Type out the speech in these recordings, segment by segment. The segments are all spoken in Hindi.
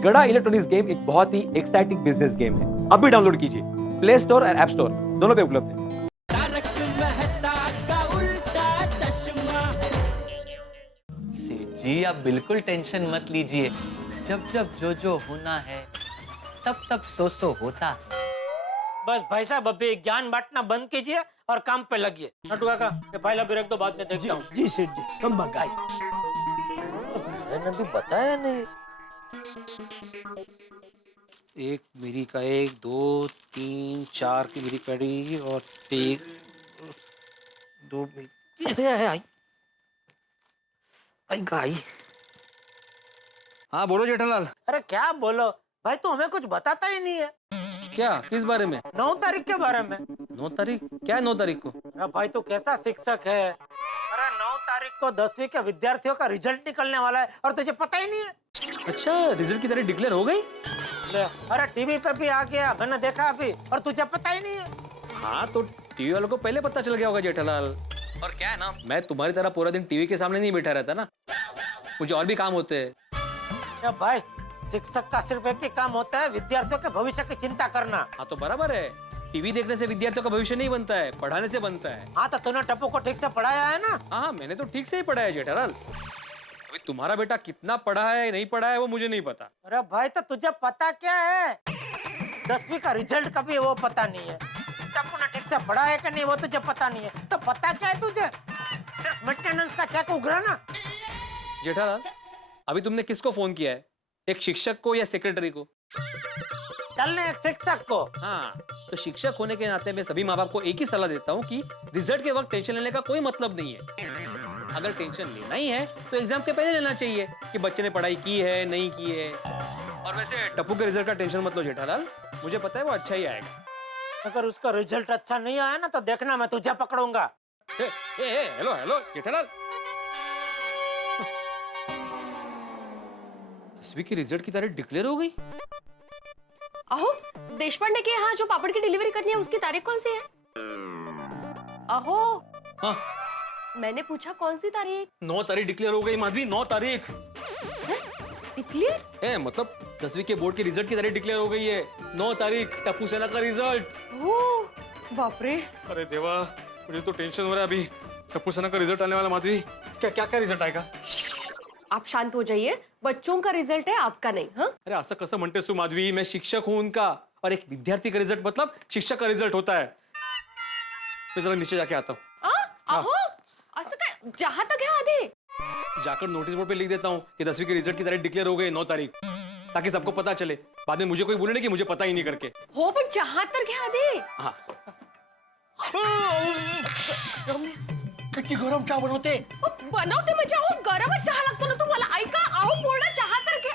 गड़ा इलेक्ट्रॉनिक्स गेम एक बहुत ही एक्साइटिंग बिजनेस गेम है। अभी डाउनलोड कीजिए, प्ले स्टोर और ऐप स्टोर दोनों पे उपलब्ध है। सेठ जी आप बिल्कुल टेंशन मत लीजिए, जब जब जो होना है तब तब सो होता है। बस भाई साहब अभी ज्ञान बांटना बंद कीजिए और काम पे लगिए। नटू काका ये फाइल अभी रख दो, बाद में देखता हूँ। जी सेठ जी, हम मंगाई। मैंने भी बताया नहीं। एक मेरी का 1 2 3 4 की मेरी पड़ी और 1 2 आई गाई। हाँ बोलो जेठालाल। अरे क्या बोलो भाई, तू हमें कुछ बताता ही नहीं है। क्या, किस बारे में? 9 तारीख के बारे में। 9 तारीख? क्या है 9 तारीख को? अरे भाई तू कैसा शिक्षक है। अरे 9 तारीख को 10वीं के विद्यार्थियों का रिजल्ट निकलने वाला है और तुझे पता ही नहीं है। अच्छा, रिजल्ट की तारीख डिक्लेयर हो गई? ले, अरे टीवी पे भी आ गया, मैंने देखा अभी, और तुझे पता ही नहीं है। हाँ तो टीवी वालों को पहले पता चल गया होगा जेठालाल। और क्या है ना, मैं तुम्हारी तरह पूरा दिन टीवी के सामने नहीं बैठा रहता ना, मुझे और भी काम होते हैं। भाई शिक्षक का सिर्फ एक ही काम होता है, विद्यार्थियों के भविष्य की चिंता करना। हाँ तो बराबर है, टीवी देखने से विद्यार्थियों का भविष्य नहीं बनता है, पढ़ाने से बनता है। हाँ तो तूने टप्पू को ठीक से पढ़ाया है ना? हाँ मैंने तो ठीक से ही पढ़ा है जेठालाल। अभी तुम्हारा बेटा कितना पढ़ा है नहीं पढ़ा है वो मुझे नहीं पता। अरे भाई तो तुझे पता क्या है, 10वीं का रिजल्ट कभी है वो पता नहीं है, टप्पू ने ठीक से पढ़ा है कि नहीं वो तुझे पता नहीं है, तो पता क्या है तुझे? सिर्फ मेंटेनेंस का चेक उघराना। जेठालाल अभी तुमने किसको फोन किया है, एक शिक्षक को या सेक्रेटरी को? चलने एक शिक्षक को। हाँ तो शिक्षक होने के नाते मैं सभी माँ बाप को एक ही सलाह देता हूँ कि रिजल्ट के वक्त टेंशन लेने का कोई मतलब नहीं है। अगर टेंशन लेना ही है तो एग्जाम के पहले लेना चाहिए कि बच्चे ने पढ़ाई की है नहीं की है। और वैसे टप्पू के रिजल्ट का टेंशन मत लो जेठालाल, मुझे पता है वो अच्छा ही आएगा। अगर उसका रिजल्ट अच्छा नहीं आया ना तो देखना मैं तुझे पकड़ूंगा। हेलो हेलो जेठालाल, 10वीं की रिजल्ट की तारीख डिक्लेयर हो गई? अहो, देशपांडे के यहाँ जो पापड़ की डिलीवरी करनी है उसकी तारीख कौन सी है? अहो, हाँ मैंने पूछा कौन सी तारीख? 9 तारीख डिक्लेयर हो गई माधवी, 9 तारीख। डिक्लेयर? मतलब 10वीं के बोर्ड की रिजल्ट की तारीख डिक्लेयर हो गई है, 9 तारीख टप्पू सेना का रिजल्ट। ओह, बाप रे। अरे देवा, मुझे तो टेंशन हो रहा है अभी। टप्पू सेना का रिजल्ट आने वाला माधवी, क्या क्या क्या रिजल्ट आएगा? आप शांत हो जाइए, बच्चों का रिजल्ट है आपका नहीं। हाँ अरे असं कसं म्हणतेस तू माधवी, मैं शिक्षक हूं उनका, और एक विद्यार्थी का रिजल्ट मतलब शिक्षक का रिजल्ट होता है। मैं जरा नीचे जाके आता हूँ। अहो, असं काय, जहां तक है आधी जाकर नोटिस बोर्ड पे लिख देता हूँ कि 10वीं की रिजल्ट की तारीख डिक्लेयर हो गई 9 तारीख, ताकि सबको पता चले, बाद में मुझे कोई बोले नहीं कि मुझे पता ही नहीं करके। हो, पण जहां तक है आधी। हाँ किती गरम चहा बनवते. बनवते म्हणजे अहो गरमच चहा लागतो ना तुम्हाला. ऐका, अहो पूर्ण चहा तर घे.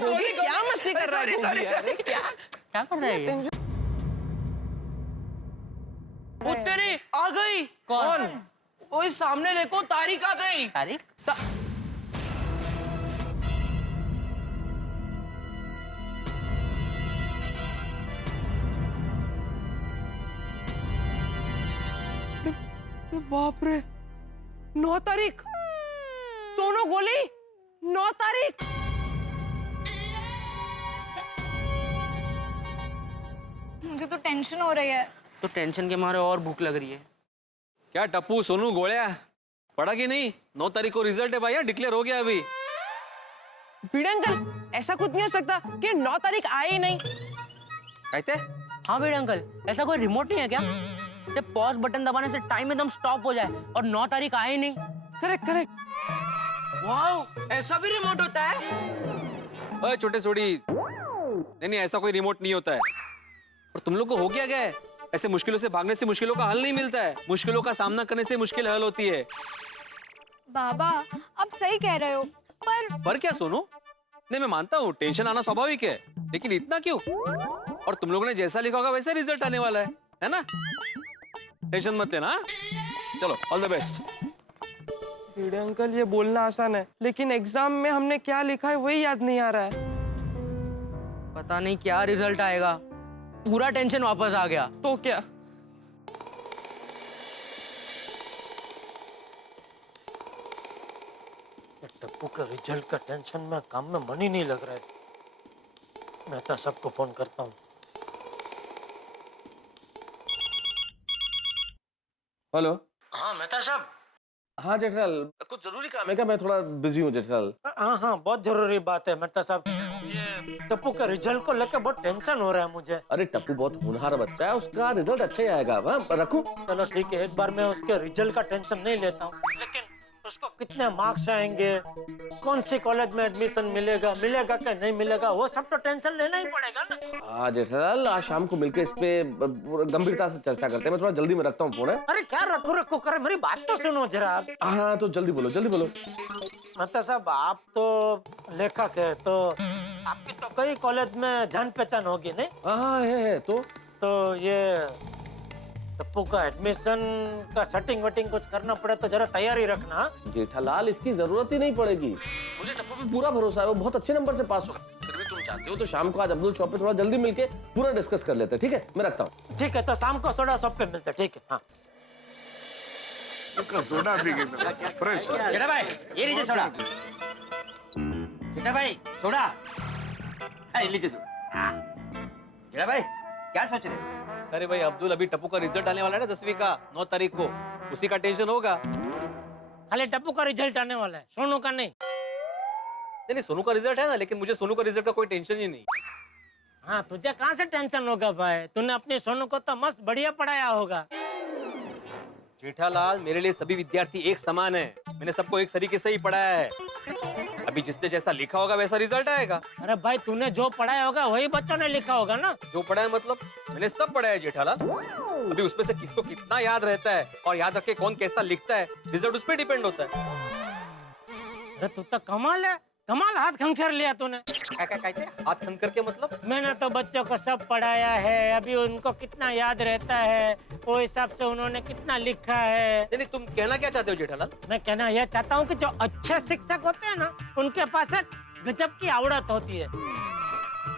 गोगी क्या मस्ती कर रहा है? सॉरी सॉरी, क्या कर रहा है ये? वो तेरी आ गई. कौन? ओए सामने देखो, तारीख आ गई. तारीख? बाप रे, 9 तारीख. सोनू गोली 9 तारीख. मुझे तो टेंशन हो रही है. तो टेंशन के मारे और भूख लग रही है. क्या टप्पू सोनू गोलिया पढ़ा कि नहीं? 9 तारीख को रिजल्ट है भैया, डिक्लेयर हो गया अभी. पीड़े अंकल, ऐसा कुछ नहीं हो सकता कि 9 तारीख आए ही नहीं. कहते? हाँ बेटे अंकल, ऐसा कोई रिमोट नहीं है क्या? जब पॉज बटन दबाने से टाइम एकदम स्टॉप हो जाए और 9 तारीख आए ही नहीं. Correct correct. वाओ, ऐसा भी रिमोट होता है? ओए छोटे सोड़ी, नहीं ऐसा कोई रिमोट नहीं होता है. और तुम लोग को हो क्या है? ऐसे मुश्किलों से भागने से मुश्किलों का हल नहीं मिलता है, मुश्किलों का सामना करने से मुश्किल हल होती है. बाबा, आप सही कह रहे हो, पर क्या सोनू? नहीं मैं मानता हूँ टेंशन आना स्वाभाविक है, लेकिन इतना क्यों? और तुम लोगों ने जैसा लिखा होगा वैसा रिजल्ट आने वाला है ना? टेंशन मत लेना. चलो, ऑल द बेस्ट. पीड़े अंकल, ये बोलना आसान है, लेकिन एग्जाम में हमने क्या लिखा है वही याद नहीं आ रहा है. पता नहीं क्या रिजल्ट आएगा. पूरा टेंशन वापस आ गया. तो क्या? टप्पू के रिजल्ट का टेंशन में काम में मन ही नहीं लग रहा है। मेहता साहब को फोन करता हूँ। हेलो। हाँ मेहता साहब। हाँ जेठालाल, कुछ जरूरी काम है क्या? मैं थोड़ा बिजी हूँ जेठालाल। हाँ बहुत जरूरी बात है मेहता साहब। ये टप्पू के रिजल्ट को लेकर बहुत टेंशन हो रहा है मुझे। अरे टप्पू बहुत होनहार बच्चा है, उसका रिजल्ट अच्छा ही आएगा। हाँ रखूं? चलो ठीक है, एक बार मैं उसके रिजल्ट का टेंशन नहीं लेता हूँ, लेकिन उसको कितने मार्क्स आएंगे, कौन सी कॉलेज में एडमिशन मिलेगा कि नहीं मिलेगा, वो सब तो टेंशन लेना ही पड़ेगा ना। हाँ जेठालाल, आज शाम को मिलकर इस पे गंभीरता से चर्चा करते हैं। मैं थोड़ा जल्दी में रखता हूँ फोन है। अरे क्या रखो करे, मेरी बात तो सुनो जरा आप। हाँ तो जल्दी बोलो जल्दी बोलो। मतलब साहब आप तो लेखक है, तो आपकी तो कई कॉलेज में जान पहचान होगी नहीं? हाँ है तो ये टप्पू का एडमिशन का सेटिंग वेटिंग कुछ करना पड़े तो जरा तैयारी रखना। जेठालाल, इसकी जरूरत ही नहीं पड़ेगी। मुझे टप्पू पे पूरा भरोसा है, वो बहुत अच्छे नंबर से पास होगा। फिर भी तुम चाहते हो तो शाम को आज अब्दुल शॉप पे थोड़ा जल्दी मिलके पूरा डिस्कस कर लेते हैं। ठीक है, मैं रखता हूँ। ठीक है, तो शाम को सोडा शॉप पे मिलते हैं। ठीक है। हाँ सोडा पी के फ्रेश। जेठा भाई ये लीजिए सोडा। जेठा भाई सोडा। हाँ, ये लीजिए सोडा। जेठा भाई क्या सोच रहे हैं? अरे भाई अब्दुल, अभी टप्पू का रिजल्ट आने वाला है ना 10वीं का, 9 तारीख को, उसी का टेंशन होगा। खाली टप्पू का रिजल्ट आने वाला है, सोनू का नहीं। नहीं, सोनू का रिजल्ट है ना, लेकिन मुझे सोनू का रिजल्ट का कोई टेंशन ही नहीं। हाँ तुझे कहाँ से टेंशन होगा भाई, तूने अपने सोनू को तो मस्त बढ़िया पढ़ाया होगा। जेठालाल, मेरे लिए सभी विद्यार्थी एक समान है। मैंने सबको एक तरीके से ही पढ़ाया है। अभी जिसने जैसा लिखा होगा वैसा रिजल्ट आएगा। अरे भाई तूने जो पढ़ाया होगा वही बच्चों ने लिखा होगा ना। जो पढ़ा है मतलब मैंने सब पढ़ा है जेठालाल। अभी उसमें से किसको कितना याद रहता है और याद रख के कौन कैसा लिखता है, रिजल्ट उस पर डिपेंड होता है। अरे तू तो कमाल है, कमाल हाथ खंखेर लिया तूने। हाथ खंकर के मतलब? मैंने तो बच्चों को सब पढ़ाया है, अभी उनको कितना याद रहता है वो हिसाब से उन्होंने कितना लिखा है। नहीं, तुम कहना क्या चाहते हो जेठालाल? मैं कहना यह चाहता हूँ कि जो अच्छे शिक्षक होते हैं ना, उनके पास एक गजब की आवड़त होती है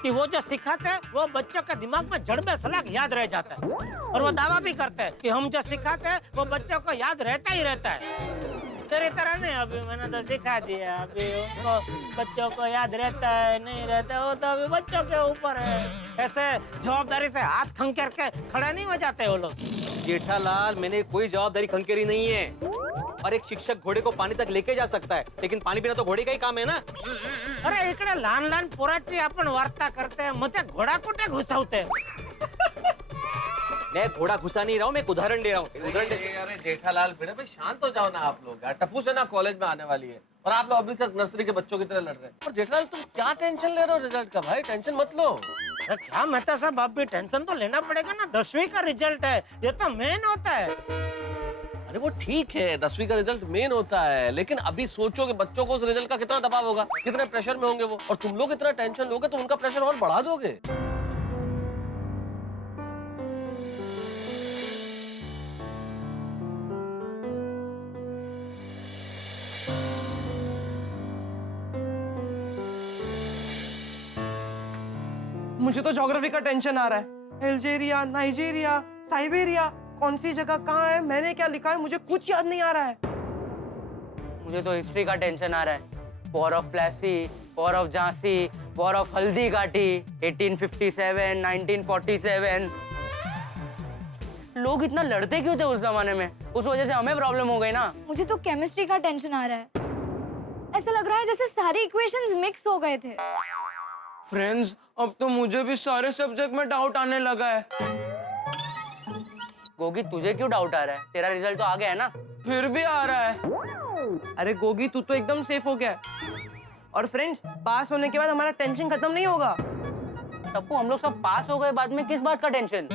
कि वो जो सिखाते हैं वो बच्चों के दिमाग में जड़ में सलाख याद रह जाता है, और वो दावा भी करते हैं कि हम जो सिखाते हैं वो बच्चों को याद रहता ही रहता है। तेरी तरह नहीं, अभी मैंने तो सिखा दिया, अभी उनको बच्चों को याद रहता है नहीं रहता है वो तो अभी बच्चों के ऊपर है। ऐसे जवाबदारी से हाथ खंकेर के खड़े नहीं हो जाते वो लोग। जेठालाल, मैंने कोई जवाबदारी खंकेरी नहीं है। और एक शिक्षक घोड़े को पानी तक लेके जा सकता है, लेकिन पानी पीना तो घोड़े का ही काम है ना। अरे इकडे लहान लहान पोराची आपण वार्ता करते हैं, मग ते घोडा कुठे घुसवते? मैं घोड़ा घुसा नहीं रहा हूँ, मैं एक उदाहरण दे रहा हूँ। अरे जेठालाल बेटा भाई शांत हो जाओ ना आप लोग। यार टप्पू से ना कॉलेज में आने वाली है और आप लोग अभी तक नर्सरी के बच्चों की तरह लड़ रहे हैं। और जेठालाल तुम क्या टेंशन ले रहे हो रिजल्ट का? भाई टेंशन मत लो। अरे क्या मेहता साहब, आप भी टेंशन तो लेना पड़ेगा ना, 10वीं का रिजल्ट है, ये तो मेन होता है। अरे वो ठीक है, 10वीं का रिजल्ट मेन होता है, लेकिन अभी सोचो कि बच्चों को उस रिजल्ट का कितना दबाव होगा, कितने प्रेशर में होंगे वो, और तुम लोग इतना टेंशन लोगे तो उनका प्रेशर और बढ़ा दोगे। मुझे तो ज्योग्राफी का टेंशन आ रहा है। अल्जीरिया, नाइजीरिया, साइबेरिया, कौन सी जगह कहाँ है, मैंने क्या लिखा है, मुझे कुछ याद नहीं आ रहा है। मुझे तो हिस्ट्री का टेंशन आ रहा है। War of Plassey, war of Jhansi, war of Haldighati, 1857, 1947। लोग इतना लड़ते क्यों थे उस जमाने में? उस वजह से हमें प्रॉब्लम हो गई ना। मुझे तो केमिस्ट्री का टेंशन आ रहा है। ऐसा लग रहा है जैसे सारे इक्वेशंस मिक्स हो गए थे। फ्रेंड्स, अब तो मुझे भी सारे सब्जेक्ट में डाउट आने लगा है। गोगी तुझे क्यों डाउट आ रहा है? तेरा रिजल्ट तो आ गया है ना। फिर भी आ रहा है। अरे गोगी, तू तो एकदम सेफ हो गया। और फ्रेंड्स, पास होने के बाद हमारा टेंशन खत्म नहीं होगा। टप्पू, हम लोग सब पास हो गए, बाद में किस बात का टेंशन?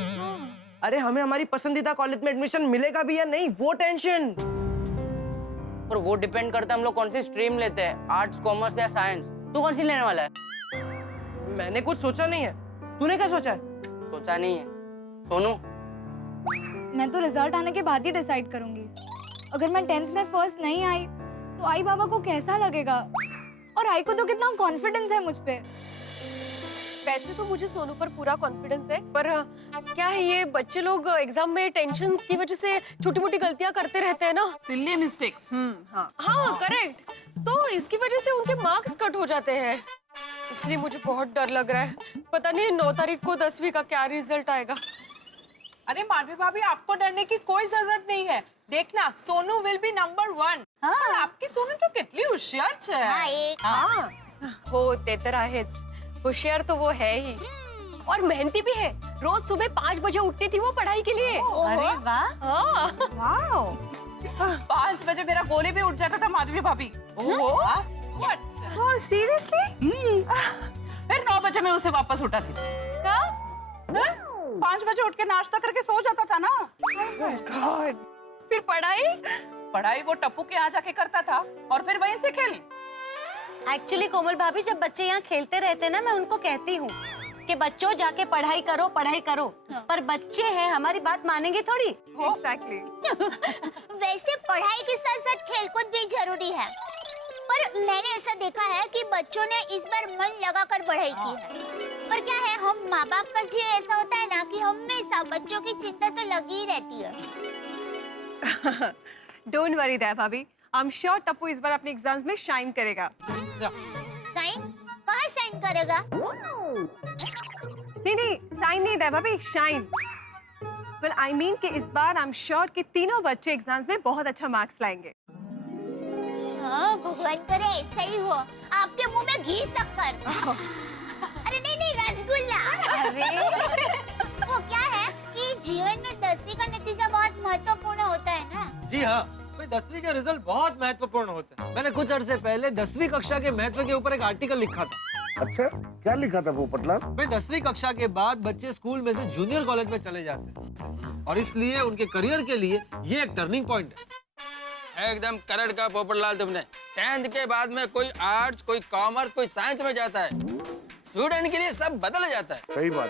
अरे हमें हमारी पसंदीदा कॉलेज में एडमिशन मिलेगा भी या नहीं, वो टेंशन। और वो डिपेंड करता है हम लोग कौन सी स्ट्रीम लेते हैं, आर्ट्स, कॉमर्स या साइंस। तू कौन सी लेने वाला है? मैंने कुछ सोचा नहीं है। तूने क्या सोचा है? सोचा नहीं है। सोनू, मैं तो रिजल्ट आने के बाद ही डिसाइड करूंगी। अगर मैं 10th में फर्स्ट नहीं आई तो आई बाबा को कैसा लगेगा, और आई को तो कितना कॉन्फिडेंस है मुझ पे। वैसे तो मुझे सोनू पर पूरा कॉन्फिडेंस है, पर क्या है ये बच्चे लोग एग्जाम में टेंशन की वजह से छोटी मोटी गलतियां करते रहते हैं ना। Silly mistakes. हाँ। हाँ करेक्ट, तो इसकी वजह से उनके मार्क्स कट हो जाते हैं। इसलिए मुझे बहुत डर लग रहा है, पता नहीं 9 तारीख को 10वीं का क्या रिजल्ट आएगा। अरे माधवी भाभी, आपको डरने की कोई जरूरत नहीं है। देखना, सोनू विल बी नंबर 1। हाँ। आपकी सोनू तो कितनी होशियार है। हाँ। हो ते तर आहेच, होशियार तो वो है ही और मेहनती भी है। रोज सुबह 5 बजे उठती थी वो पढ़ाई के लिए। अरे वाह। हाँ। वाओ। 5 बजे मेरा गोली भी उठ जाता था माधवी भाभी। Oh seriously? फिर 9 बजे मैं उसे वापस उठाती थी। क्या? 5 बजे उठ के नाश्ता करके सो जाता था ना। गॉड। फिर पढ़ाई वो टप्पू के यहाँ जाके करता था और फिर वहीं से खेल। एक्चुअली कोमल भाभी, जब बच्चे यहाँ खेलते रहते हैं ना, मैं उनको कहती हूँ कि बच्चों जाके पढ़ाई करो पढ़ाई करो। हाँ। पर बच्चे हैं, हमारी बात मानेंगे थोड़ी। एग्जैक्टली। वैसे पढ़ाई के साथ साथ खेलकूद भी जरूरी है, पर मैंने ऐसा देखा है कि बच्चों ने इस बार मन लगाकर पढ़ाई की है। पर क्या है, हम माँ बाप का जी ऐसा होता है ना कि हमेशा बच्चों की चिंता तो लगी ही रहती है। डोंट वरी दया भाभी, आई एम श्योर टप्पू इस बार अपने एग्जाम्स में शाइन करेगा। साइन? कहाँ साइन करेगा? नहीं, साइन नहीं दया भाभी, शाइन। वेल आई मीन कि इस बार आई एम श्योर कि तीनों बच्चे एग्जाम्स में बहुत अच्छा मार्क्स लाएंगे। हाँ, भगवान करे ऐसा ही हो। आपके मुंह में घी शक्कर। अरे नहीं, रसगुल्ला। वो क्या है कि जीवन में 10वीं का नतीजा बहुत महत्वपूर्ण होता है ना। जी हाँ, 10वीं का रिजल्ट बहुत महत्वपूर्ण होता है। मैंने कुछ अरसे पहले 10वीं कक्षा के महत्व के ऊपर एक आर्टिकल लिखा था। अच्छा, क्या लिखा था वो पटलाल? भाई 10वीं कक्षा के बाद बच्चे स्कूल में से जूनियर कॉलेज में चले जाते हैं और इसलिए उनके करियर के लिए ये एक टर्निंग पॉइंट है। एकदम करेक्ट का पोपटलाल तुमने। 10th के बाद में कोई आर्ट्स, कोई कॉमर्स, कोई साइंस में जाता है, स्टूडेंट के लिए सब बदल जाता है। सही बात,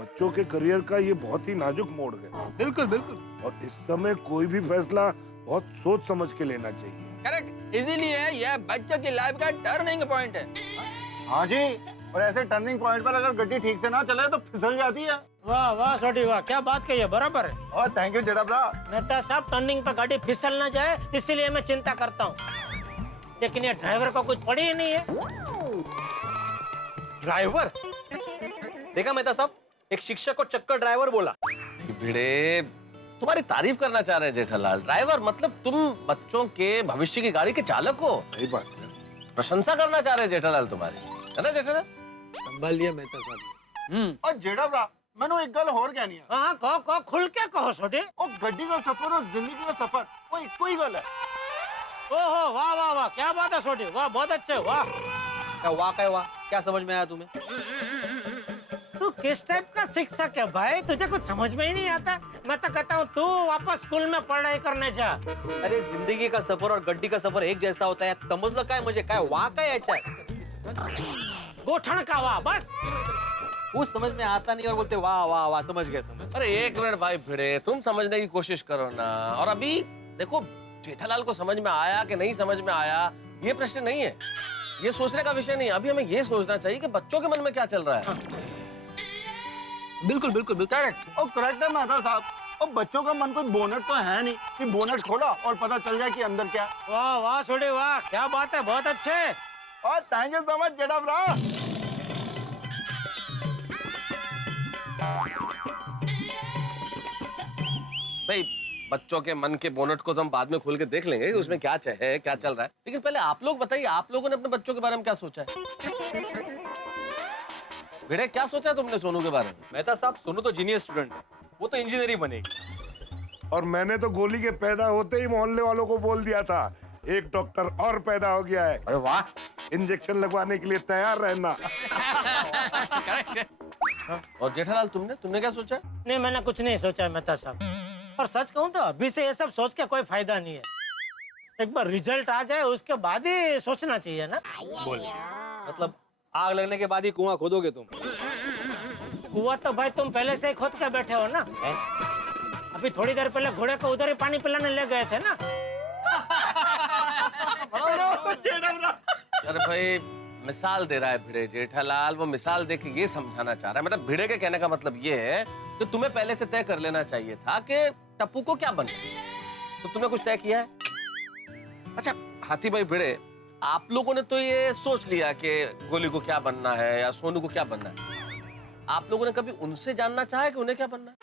बच्चों के करियर का ये बहुत ही नाजुक मोड़ है। बिल्कुल बिल्कुल। और इस समय कोई भी फैसला बहुत सोच समझ के लेना चाहिए। करेक्ट, इसीलिए यह बच्चों की लाइफ का टर्निंग पॉइंट है। हाँ जी, और ऐसे टर्निंग पॉइंट पर अगर गड्डी ठीक से ना चले तो फिसल जाती है। वाह वाह छोटी वाह, क्या बात कही है, बराबर है। और थैंक यू जेठा भरा। मेहता साहब, टर्निंग पर गाड़ी फिसल ना जाए इसीलिए मैं चिंता करता हूँ, लेकिन ये ड्राइवर को कुछ पड़ी ही नहीं है। ड्राइवर? देखा मेहता साहब, एक शिक्षक को चक्कर ड्राइवर बोला। भिड़े, तुम्हारी तारीफ करना चाह रहे हैं जेठालाल। ड्राइवर मतलब तुम बच्चों के भविष्य की गाड़ी के चालक हो। सही बात है। प्रशंसा करना चाह रहे हैं जेठालाल तुम्हारी, है ना जेठालाल? संभालिए मेहता साहब। और जेठा भरा, मैंने एक गल और कहनी है। हाँ कहो, खुल के कहो छोटे। और गड्डी का सफर और जिंदगी का सफर कोई कोई गल है। ओहो वाह वाह वाह, क्या बात है छोटे, वाह बहुत अच्छे, वाह। क्या समझ में आया तुम्हें? तू किस टाइप का शिक्षक है भाई, तुझे कुछ समझ में ही नहीं आता। मैं तो कहता हूँ तू वापस स्कूल में पढ़ाई करने जा। अरे जिंदगी का सफर और गड्डी का सफर एक जैसा होता है, समजलं काय म्हणजे काय, वाह काय याच्यात? गोठण का वाह, बस। कुछ समझ में आता नहीं और बोलते वाह वाह वाह, समझ गए समझ। अरे एक मिनट भाई भिड़े, तुम समझने की कोशिश करो ना। और अभी देखो, जेठालाल को समझ में आया कि नहीं समझ में आया ये प्रश्न नहीं है, ये सोचने का विषय नहीं है। अभी हमें ये सोचना चाहिए कि बच्चों के मन में क्या चल रहा है। बिल्कुल बिल्कुल बिल्कुल करेक्ट। और करेक्ट है मेहता साहब। और बच्चों का मन कोई बोनट तो है नहीं कि बोनट खोला और पता चल जाए कि अंदर क्या। वाह वाह छोटे वाह, क्या बात है, बहुत अच्छे। और थैंक यू सो मच जेठा भरा। भाई बच्चों के मन के बोनट को तो हम बाद में खोल के देख लेंगे कि उसमें क्या है, क्या चल रहा है। लेकिन पहले आप लोग बताइए, आप लोगों ने अपने बच्चों के बारे में क्या सोचा है? भिड़े, क्या सोचा है तुमने सोनू के बारे में? मेहता साहब, सोनू तो जीनियस स्टूडेंट है, वो तो इंजीनियरिंग बनेगी। और मैंने तो गोली के पैदा होते ही मोहल्ले वालों को बोल दिया था, एक डॉक्टर और पैदा हो गया है। अरे वाह, इंजेक्शन लगवाने के लिए तैयार रहना। और जेठालाल तुमने क्या सोचा? नहीं, मैंने कुछ नहीं सोचा मेहता साहब। और सच कहूँ तो अभी से ये सब सोच के कोई फायदा नहीं है। एक बार रिजल्ट आ जाए उसके बाद ही सोचना चाहिए ना। बोलिए, मतलब आग लगने के बाद ही कुआं खोदोगे तुम? कुआं तो भाई तुम पहले से ही खोद के बैठे हो ना। अभी थोड़ी देर पहले घोड़े को उधर ही पानी पिलाने ले गए थे ना। अरे भाई मिसाल दे रहा है भिड़े जेठालाल। वो मिसाल दे के ये समझाना चाह रहा है, मतलब भिड़े के कहने का मतलब ये है कि तुम्हें पहले से तय कर लेना चाहिए था कि टप्पू को क्या बनना है। तो तुमने कुछ तय किया है? अच्छा हाथी भाई भिड़े, आप लोगों ने तो ये सोच लिया कि गोली को क्या बनना है या सोनू को क्या बनना है। आप लोगों ने कभी उनसे जानना चाहा कि उन्हें क्या बनना है?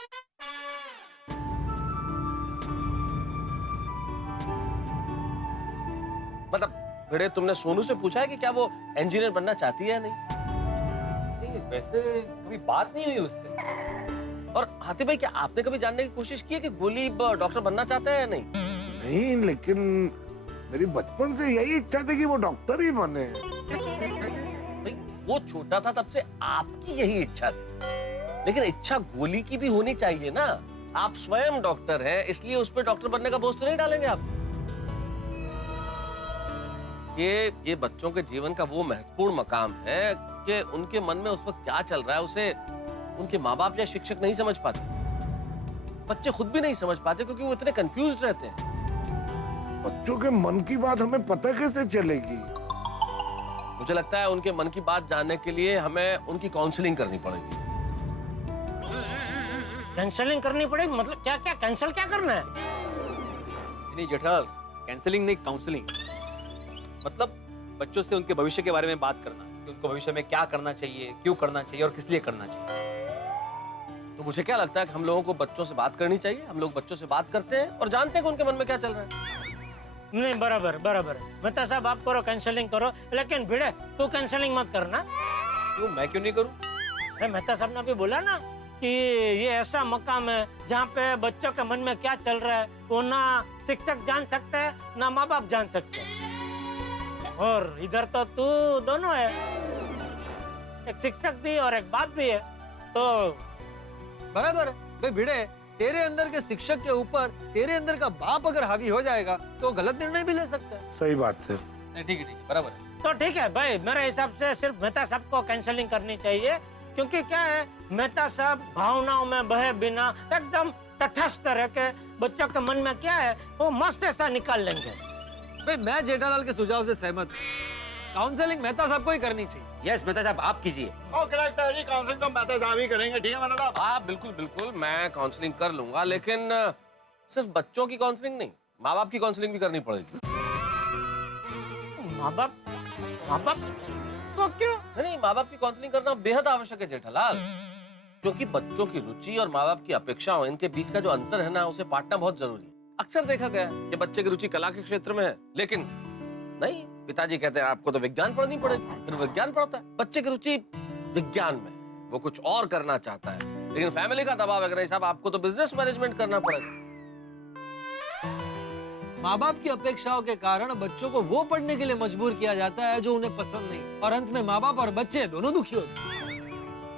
मतलब भिड़े, तुमने सोनू से पूछा है कि क्या वो इंजीनियर बनना चाहती है या नहीं? नहीं, वैसे कभी बात नहीं हुई उससे। और हाथी भाई, क्या आपने कभी जानने की कोशिश की है कि गोली डॉक्टर बनना चाहता है या नहीं? नहीं, लेकिन मेरी बचपन से यही इच्छा थी कि वो डॉक्टर ही बने। भाई वो छोटा था तब से आपकी यही इच्छा थी, लेकिन इच्छा गोली की भी होनी चाहिए ना। आप स्वयं डॉक्टर हैं, इसलिए उस पर डॉक्टर बनने का बोझ तो नहीं डालेंगे आप। ये बच्चों के जीवन का वो महत्वपूर्ण मकाम है कि उनके मन में उस वक्त क्या चल रहा है उसे उनके माँ बाप या शिक्षक नहीं समझ पाते। बच्चे खुद भी नहीं समझ पाते क्योंकि वो इतने कंफ्यूज रहते हैं। बच्चों के मन की बात हमें पता कैसे चलेगी? मुझे लगता है उनके मन की बात जानने के लिए हमें उनकी काउंसलिंग करनी पड़ेगी। कैंसलिंग करनी पड़ेगी? मतलब क्या क्या कैंसिल क्या करना है? नहीं जेठालाल, कैंसलिंग नहीं, काउंसलिंग। मतलब बच्चों से उनके भविष्य के बारे में बात करना कि उनको भविष्य में क्या करना चाहिए, क्यों करना चाहिए और किस लिए करना चाहिए। तो मुझे क्या लगता है कि हम लोगों को बच्चों से बात करनी चाहिए। हम लोग बच्चों से बात करते हैं और जानते हैं कि उनके मन में क्या चल रहा है। नहीं, बराबर बराबर। मेहता साहब आप करो, कैंसलिंग करो, लेकिन भिड़े तू कैंसलिंग मत करना। क्यों, मैं क्यों नहीं करूं? अरे मेहता साहब ने अभी बोला ना कि ये ऐसा मकाम है जहाँ पे बच्चों के मन में क्या चल रहा है वो ना शिक्षक जान सकते हैं ना माँ बाप जान सकते हैं। और इधर तो तू दोनों है, एक शिक्षक भी और एक बाप भी है। तो बराबर है भाई भिड़े, तेरे अंदर के शिक्षक के ऊपर तेरे अंदर का बाप अगर हावी हो जाएगा तो गलत निर्णय भी ले सकता है। सही बात है। ठीक है, बराबर है। तो ठीक है भाई, मेरे हिसाब से सिर्फ मेहता साहब को कैंसलिंग करनी चाहिए, क्योंकि क्या है मेहता साहब भावनाओं में बहे बिना एकदम तटस्थ रह के बच्चों के मन में क्या है वो मस्त ऐसा निकाल लेंगे। भाई मैं जेठालाल के सुझाव से सहमत हूँ, काउंसलिंग मेहता साहब को ही करनी चाहिए। यस मेहता साहब, आप कीजिए। करेक्ट है जी, काउंसलिंग तो मेहता साहब ही करेंगे। ठीक है मेहता साहब? हाँ बिल्कुल बिल्कुल, मैं काउंसलिंग कर लूंगा, लेकिन सिर्फ बच्चों की काउंसलिंग नहीं, माँ बाप की काउंसलिंग भी करनी पड़ेगी। माँ बाप तो क्यों? नहीं, माँ बाप की काउंसलिंग करना बेहद आवश्यक है जेठालाल, क्योंकि बच्चों की रुचि और माँ बाप की अपेक्षाओं, इनके बीच का जो अंतर है ना, उसे बांटना बहुत जरूरी है। अक्सर देखा गया है कि बच्चे की रुचि कला के क्षेत्र में है, लेकिन नहीं, पिताजी कहते हैं आपको तो विज्ञान पढ़नी पड़ेगी, फिर विज्ञान पढ़ता है। बच्चे की रुचि विज्ञान में, वो कुछ और करना चाहता है, लेकिन फैमिली का दबाव है कि नहीं साहब आपको तो बिजनेस मैनेजमेंट करना पड़ेगा। माँ बाप की अपेक्षाओं के कारण बच्चों को वो पढ़ने के लिए मजबूर किया जाता है जो उन्हें पसंद नहीं, और अंत में माँ बाप और बच्चे दोनों दुखी होते हैं।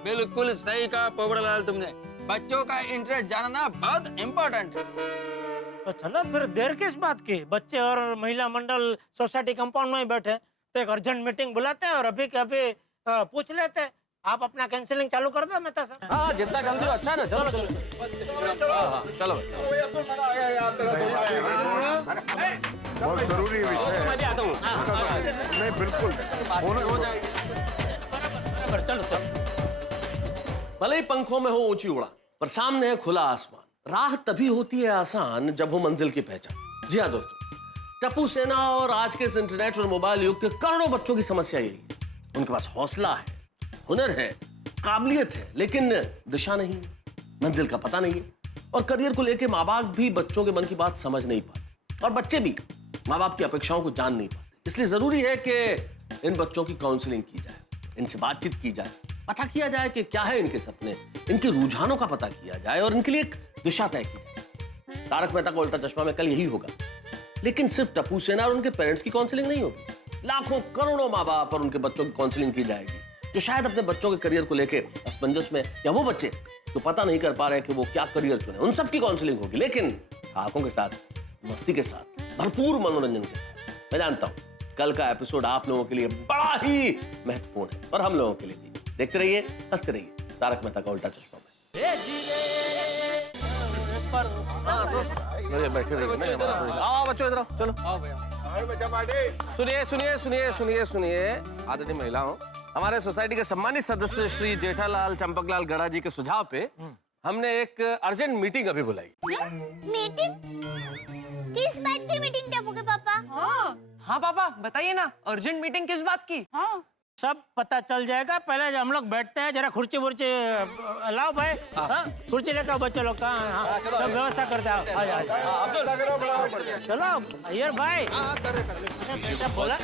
बिल्कुल सही कहा पोपड़लाल तुमने। बच्चों का इंटरेस्ट जानना बहुत इम्पोर्टेंट है। तो चलो फिर देर किस बात की, बच्चे और महिला मंडल सोसाइटी कंपाउंड में ही बैठे, तो एक अर्जेंट मीटिंग बुलाते हैं और अभी के अभी पूछ लेते हैं। आप अपना कैंसिलिंग चालू कर दो मेहता साहब। हाँ, जितना जल्दी हो अच्छा है ना। चलो चलो चलो बहुत जरूरी विषय है। मैं भी आता हूँ। नहीं बिल्कुल हो जाएगी। चलो चलो। भले ही पंखों में हो ऊंची उड़ान, पर सामने है खुला आसमान। राह तभी होती है आसान जब हो मंजिल की पहचान। जी हाँ दोस्तों, टप्पू सेना और आज के इस इंटरनेट और मोबाइल युग के करोड़ों बच्चों की समस्या यही है। उनके पास हौसला है, हुनर है, काबिलियत है, लेकिन दिशा नहीं है, मंजिल का पता नहीं है। और करियर को लेकर माँ बाप भी बच्चों के मन की बात समझ नहीं पाते, और बच्चे भी माँ बाप की अपेक्षाओं को जान नहीं पाते। इसलिए जरूरी है कि इन बच्चों की काउंसलिंग की जाए, इनसे बातचीत की जाए, पता किया जाए कि क्या है इनके सपने, इनके रुझानों का पता किया जाए और इनके लिए एक दिशा तय की जाए। तारक मेहता का उल्टा चश्मा में कल यही होगा, लेकिन सिर्फ टप्पू सेना और उनके पेरेंट्स की काउंसलिंग नहीं होगी। लाखों करोड़ों माँ बाप और उनके बच्चों की काउंसलिंग की जाएगी, जो शायद अपने बच्चों के करियर को लेकर असमंजस में, या वो बच्चे जो पता नहीं कर पा रहे कि वो क्या करियर चुने, उन सब की काउंसलिंग होगी, लेकिन आंखों के साथ, मस्ती के साथ, भरपूर मनोरंजन के साथ। मैं जानता हूं कल का एपिसोड आप लोगों के लिए बड़ा ही महत्वपूर्ण है, और हम लोगों के लिए भी। देखते रहिए, हंसते रहिए, तारक मेहता का उल्टा चश्मा में। बैठे रहिए ना। आओ बच्चों इधर आओ, चलो आओ भैया। सुनिए सुनिए सुनिए सुनिए सुनिए, आदरणीय महिलाओं, हमारे सोसाइटी के सम्मानित सदस्य श्री जेठालाल चंपकलाल गड़ा जी के सुझाव पे हमने एक अर्जेंट मीटिंग अभी बुलाई। मीटिंग? किस बात की मीटिंग टप्पू के पापा? हाँ पापा बताइए ना, अर्जेंट मीटिंग किस बात की? हाँ सब पता चल जाएगा। पहले हम लोग बैठते हैं, जरा कुर्सी वुर्सी लाओ भाई। हाँ कुर्सी लेकर बच्चे लोग का सब व्यवस्था करते हैं। चलो अय्यर भाई सब बोला,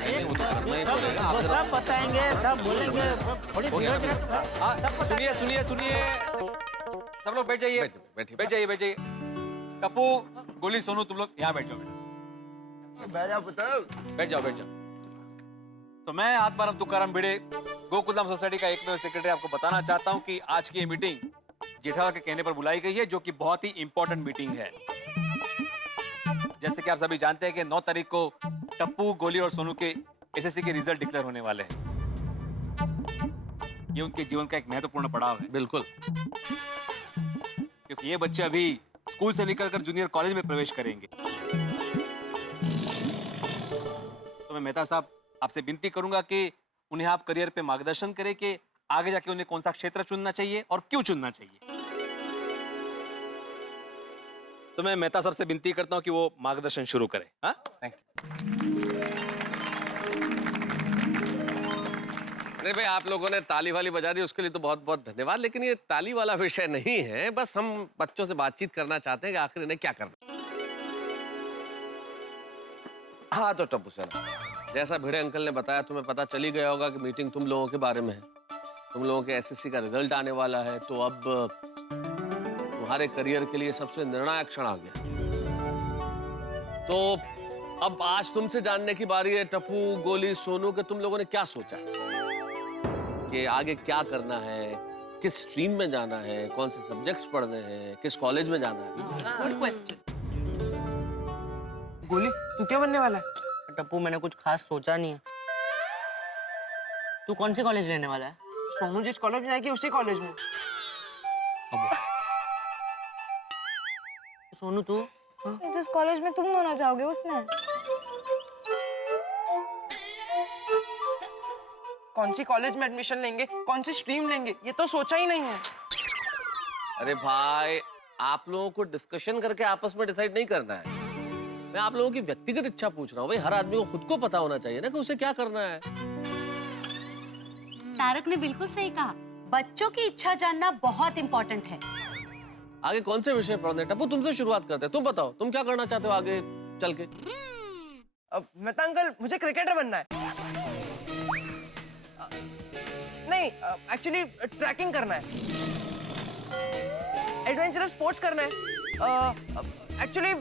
सब बताएंगे, सब बोलेंगे। थोड़ी सुनिए सुनिए सुनिए, सब लोग बैठ जाइए, बैठ जाइए, बैठ जाइए। टप्पू, गोली, सोनू, तुम लोग यहाँ बैठ जाओ बेटा। बैठ जाओ पुत्र, बैठ जाओ, बैठ जाओ। तो मैं आत्माराम तुकाराम भिड़े, गोकुलधाम सोसाइटी का एकमेव सेक्रेटरी, आपको बताना चाहता हूँ कि आज की ये मीटिंग जेठालाल के कहने पर बुलाई गई है, जो कि बहुत ही इंपॉर्टेंट मीटिंग है। जैसे कि आप सभी जानते हैं कि 9 तारीख को टप्पू, गोली और सोनू के एसएससी के रिजल्ट डिक्लेयर होने वाले हैं। ये उनके जीवन का एक महत्वपूर्ण पड़ाव है। बिल्कुल, क्योंकि ये बच्चे अभी स्कूल से निकलकर जूनियर कॉलेज में प्रवेश करेंगे। तो मैं मेहता साहब आपसे विनती करूंगा कि उन्हें आप करियर पे मार्गदर्शन करें कि आगे जाके उन्हें कौन सा क्षेत्र चुनना चाहिए और क्यों चुनना चाहिए। तो मैं मेहता साहब से विनती करता हूं कि वो मार्गदर्शन शुरू करें। हाँ, थैंक यू। अरे भाई, आप लोगों ने ताली वाली बजा दी, उसके लिए तो बहुत बहुत धन्यवाद। लेकिन ये ताली वाला विषय नहीं है, बस हम बच्चों से बातचीत करना चाहते हैं कि आखिर इन्हें क्या करना। हाँ तो टप्पू सर, जैसा भिड़े अंकल ने बताया, तुम्हें पता चली गया होगा कि मीटिंग तुम लोगों के बारे में है। तुम लोगों के एसएससी का रिजल्ट आने वाला है, तो अब तुम्हारे करियर के लिए सबसे निर्णायक क्षण आ गया। तो अब आज तुमसे जानने की बारी है टप्पू, गोली, सोनू, के तुम लोगों ने क्या सोचा कि आगे क्या करना है, किस स्ट्रीम में जाना है, कौन से सब्जेक्ट्स पढ़ने हैं, किस कॉलेज में जाना है। Good question. गोली तू क्या बनने वाला है? टप्पू मैंने कुछ खास सोचा नहीं है। तू कौन से कॉलेज लेने वाला है? सोनू जिस कॉलेज में जाएगी उसी कॉलेज में। सोनू तू? जिस कॉलेज में तुम दोनों जाओगे उसमें। कौन सी कॉलेज में एडमिशन लेंगे, कौन सी स्ट्रीम लेंगे, ये तो सोचा ही नहीं है। अरे भाई, आप लोगों को डिस्कशन करके आपस में डिसाइड नहीं करना है। मैं आप लोगों की व्यक्तिगत इच्छा पूछ रहा हूँ। भाई, हर आदमी को खुद को पता होना चाहिए ना कि उसे क्या करना है। तारक ने बिल्कुल सही कहा, बच्चों की इच्छा जानना बहुत इम्पोर्टेंट है। आगे कौन से विषय पढ़ने? टप्पू, तुमसे शुरुआत करते हैं। तुम बताओ, तुम क्या करना चाहते हो आगे चल के? मेहता अंकल, मुझे क्रिकेटर बनना है। नहीं, एक्चुअली ट्रैकिंग करना है, एडवेंचरस स्पोर्ट्स करना है, एक्चुअली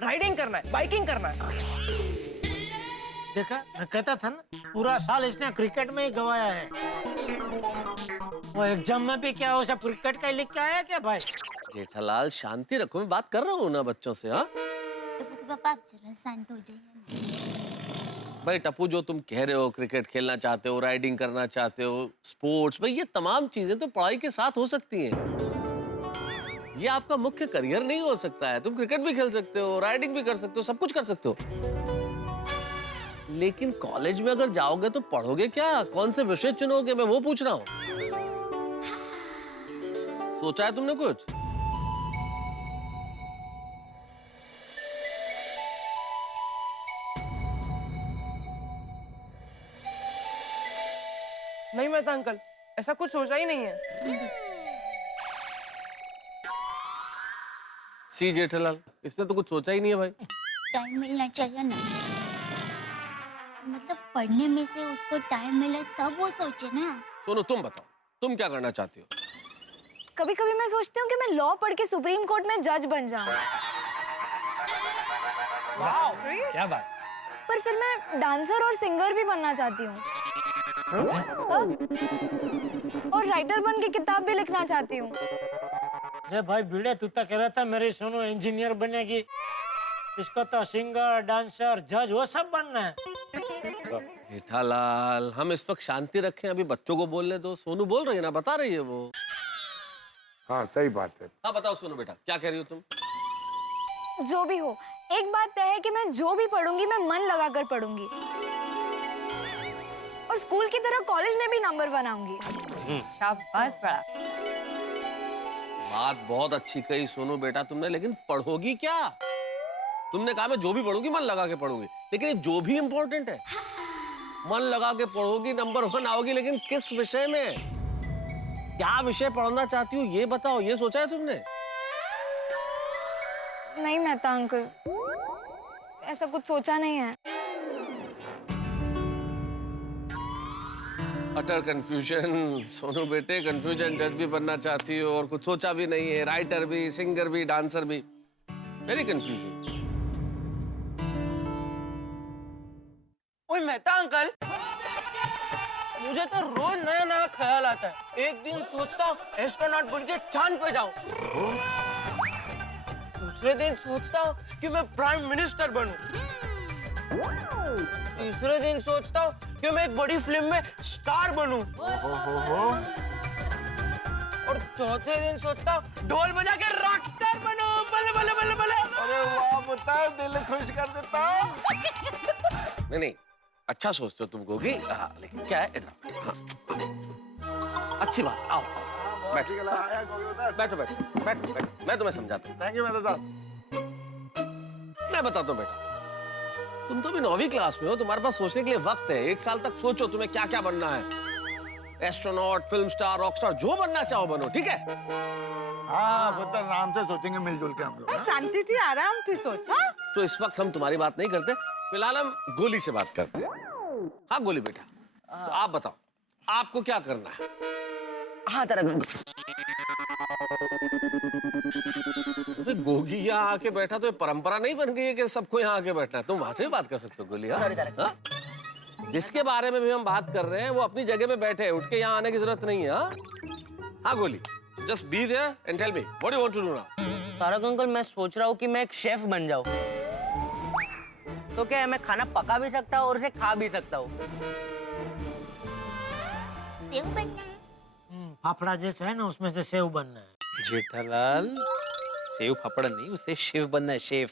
राइडिंग करना है, बाइकिंग करना है। देखा, मैं कहता था ना, पूरा साल इसने क्रिकेट में ही गवाया है। वो एग्जाम में भी क्या हो, सब क्रिकेट का ही लिख के आया क्या भाई? जेठालाल, शांति रखो, मैं बात कर रहा हूँ ना बच्चों से। हाँ पापा आप जरा शांत हो जाइए। भाई टप्पू, जो तुम कह रहे हो, क्रिकेट खेलना चाहते हो, राइडिंग करना चाहते हो, स्पोर्ट्स, भाई ये तमाम चीजें तो पढ़ाई के साथ हो सकती हैं। ये आपका मुख्य करियर नहीं हो सकता है। तुम क्रिकेट भी खेल सकते हो, राइडिंग भी कर सकते हो, सब कुछ कर सकते हो। लेकिन कॉलेज में अगर जाओगे तो पढ़ोगे क्या, कौन से विषय चुनोगे, मैं वो पूछ रहा हूँ। सोचा है तुमने कुछ? नहीं मेहता अंकल, ऐसा कुछ सोचा ही नहीं है। सी जेठालाल, इसने तो कुछ सोचा ही नहीं है भाई। टाइम मिलना चाहिए ना, मतलब पढ़ने में से उसको टाइम मिले तब वो सोचे ना। सोनू, तुम बताओ, तुम क्या करना चाहती हो? कभी कभी मैं सोचती हूँ कि मैं लॉ पढ़ के सुप्रीम कोर्ट में जज बन जाऊँ। क्या बात। पर फिर मैं डांसर और सिंगर भी बनना चाहती हूँ, और राइटर बन के किताब भी लिखना चाहती हूँ। अरे भाई भिड़े, तू तो कह रहा था मेरी सोनू इंजीनियर बनेगी, इसको तो सिंगर, डांसर, जज वो सब बनना है। जेठालाल, हम इस वक्त शांति रखें, अभी बच्चों को बोलने दो। सोनू बोल रही है ना, बता रही है वो। हाँ सही बात है। हाँ बताओ सोनू बेटा, क्या कह रही हो तुम? जो भी हो, एक बात तय है कि मैं जो भी पढ़ूंगी मैं मन लगाकर पढ़ूंगी और स्कूल की तरह कॉलेज में भी नंबर 1 आऊंगी। शाबाश बड़ा। बात बहुत अच्छी कही सोनू बेटा तुमने, लेकिन पढ़ोगी क्या? तुमने कहा मैं जो भी पढ़ूंगी मन लगा के पढ़ूंगी, लेकिन ये जो भी इंपॉर्टेंट है। मन लगा के पढ़ोगी, नंबर 1 आओगी, लेकिन किस विषय में? क्या विषय पढ़ना चाहती हो ये बताओ, ये सोचा है तुमने? नहीं मेहता अंकल, ऐसा कुछ सोचा नहीं है। अटर कंफ्यूजन सोनू बेटे, कंफ्यूजन। जज भी बनना चाहती हो और कुछ सोचा भी नहीं है, राइटर भी, सिंगर भी, डांसर भी, वेरी कंफ्यूजिंग। ओए मेहता अंकल, मुझे तो रोज नया नया ख्याल आता है। एक दिन सोचता हूँ एस्ट्रोनॉट बन के चांद पे जाऊं, दूसरे दिन सोचता हूँ कि मैं प्राइम मिनिस्टर बनूं, तीसरे दिन सोचता हूँ कि मैं एक बड़ी फिल्म में स्टार बनूं, और चौथे दिन सोचता हूँ ढोल बजा के रॉक स्टार बनूं। बल्ले बल्ले बल्ले बल्ले। अरे वाह बेटा, दिल खुश कर देता। नहीं, अच्छा सोचते हो तुम गोगी, लेकिन क्या है इधर। हाँ। अच्छी बात, आओ बैठो बैठो बैठो बैठो बैठो, मैं तुम्हें समझाता हूँ। थैंक यू मेहता साहब। मैं बताता हूँ बेटा, तुम तो भी 9वीं क्लास में हो, तुम्हारे पास सोचने के लिए वक्त है। 1 साल तक सोचो तुम्हें क्या क्या बनना है। Astronaut, film star, rock star, जो बनना चाहो बनो, ठीक है? हाँ पुत्र, आराम से सोचेंगे मिलजुल के हम लोग। शांति थी, आराम थी सोच। हाँ? तो इस वक्त हम तुम्हारी बात नहीं करते, फिलहाल हम गोली से बात करते हैं। हाँ गोली बेटा, तो आप बताओ आपको क्या करना है? हाँ तेरा गोगी यहाँ आके बैठा तो ये परंपरा नहीं बन गई है कि सबको यहाँ आके बैठना है। तुम वहां से भी बात कर सकते हो गोली। हाँ? जिसके बारे में भी हम बात कर रहे हैं वो अपनी जगह पे बैठे, उठ के यहाँ आने की जरूरत नहीं है। हाँ Goli, just be there and tell me what you want to do now. Tarak uncle, मैं सोच रहा हूँ कि मैं एक शेफ बन जाऊँ। तो क्या है, मैं खाना पका भी सकता हूँ और उसे खा भी सकता हूँ। सेव बनना है। फाफड़ा जैसा है ना, उसमें से सेव बनना है। जेठालाल, सेव फाफड़ा नहीं, उसे शेफ बनना है। शेफ,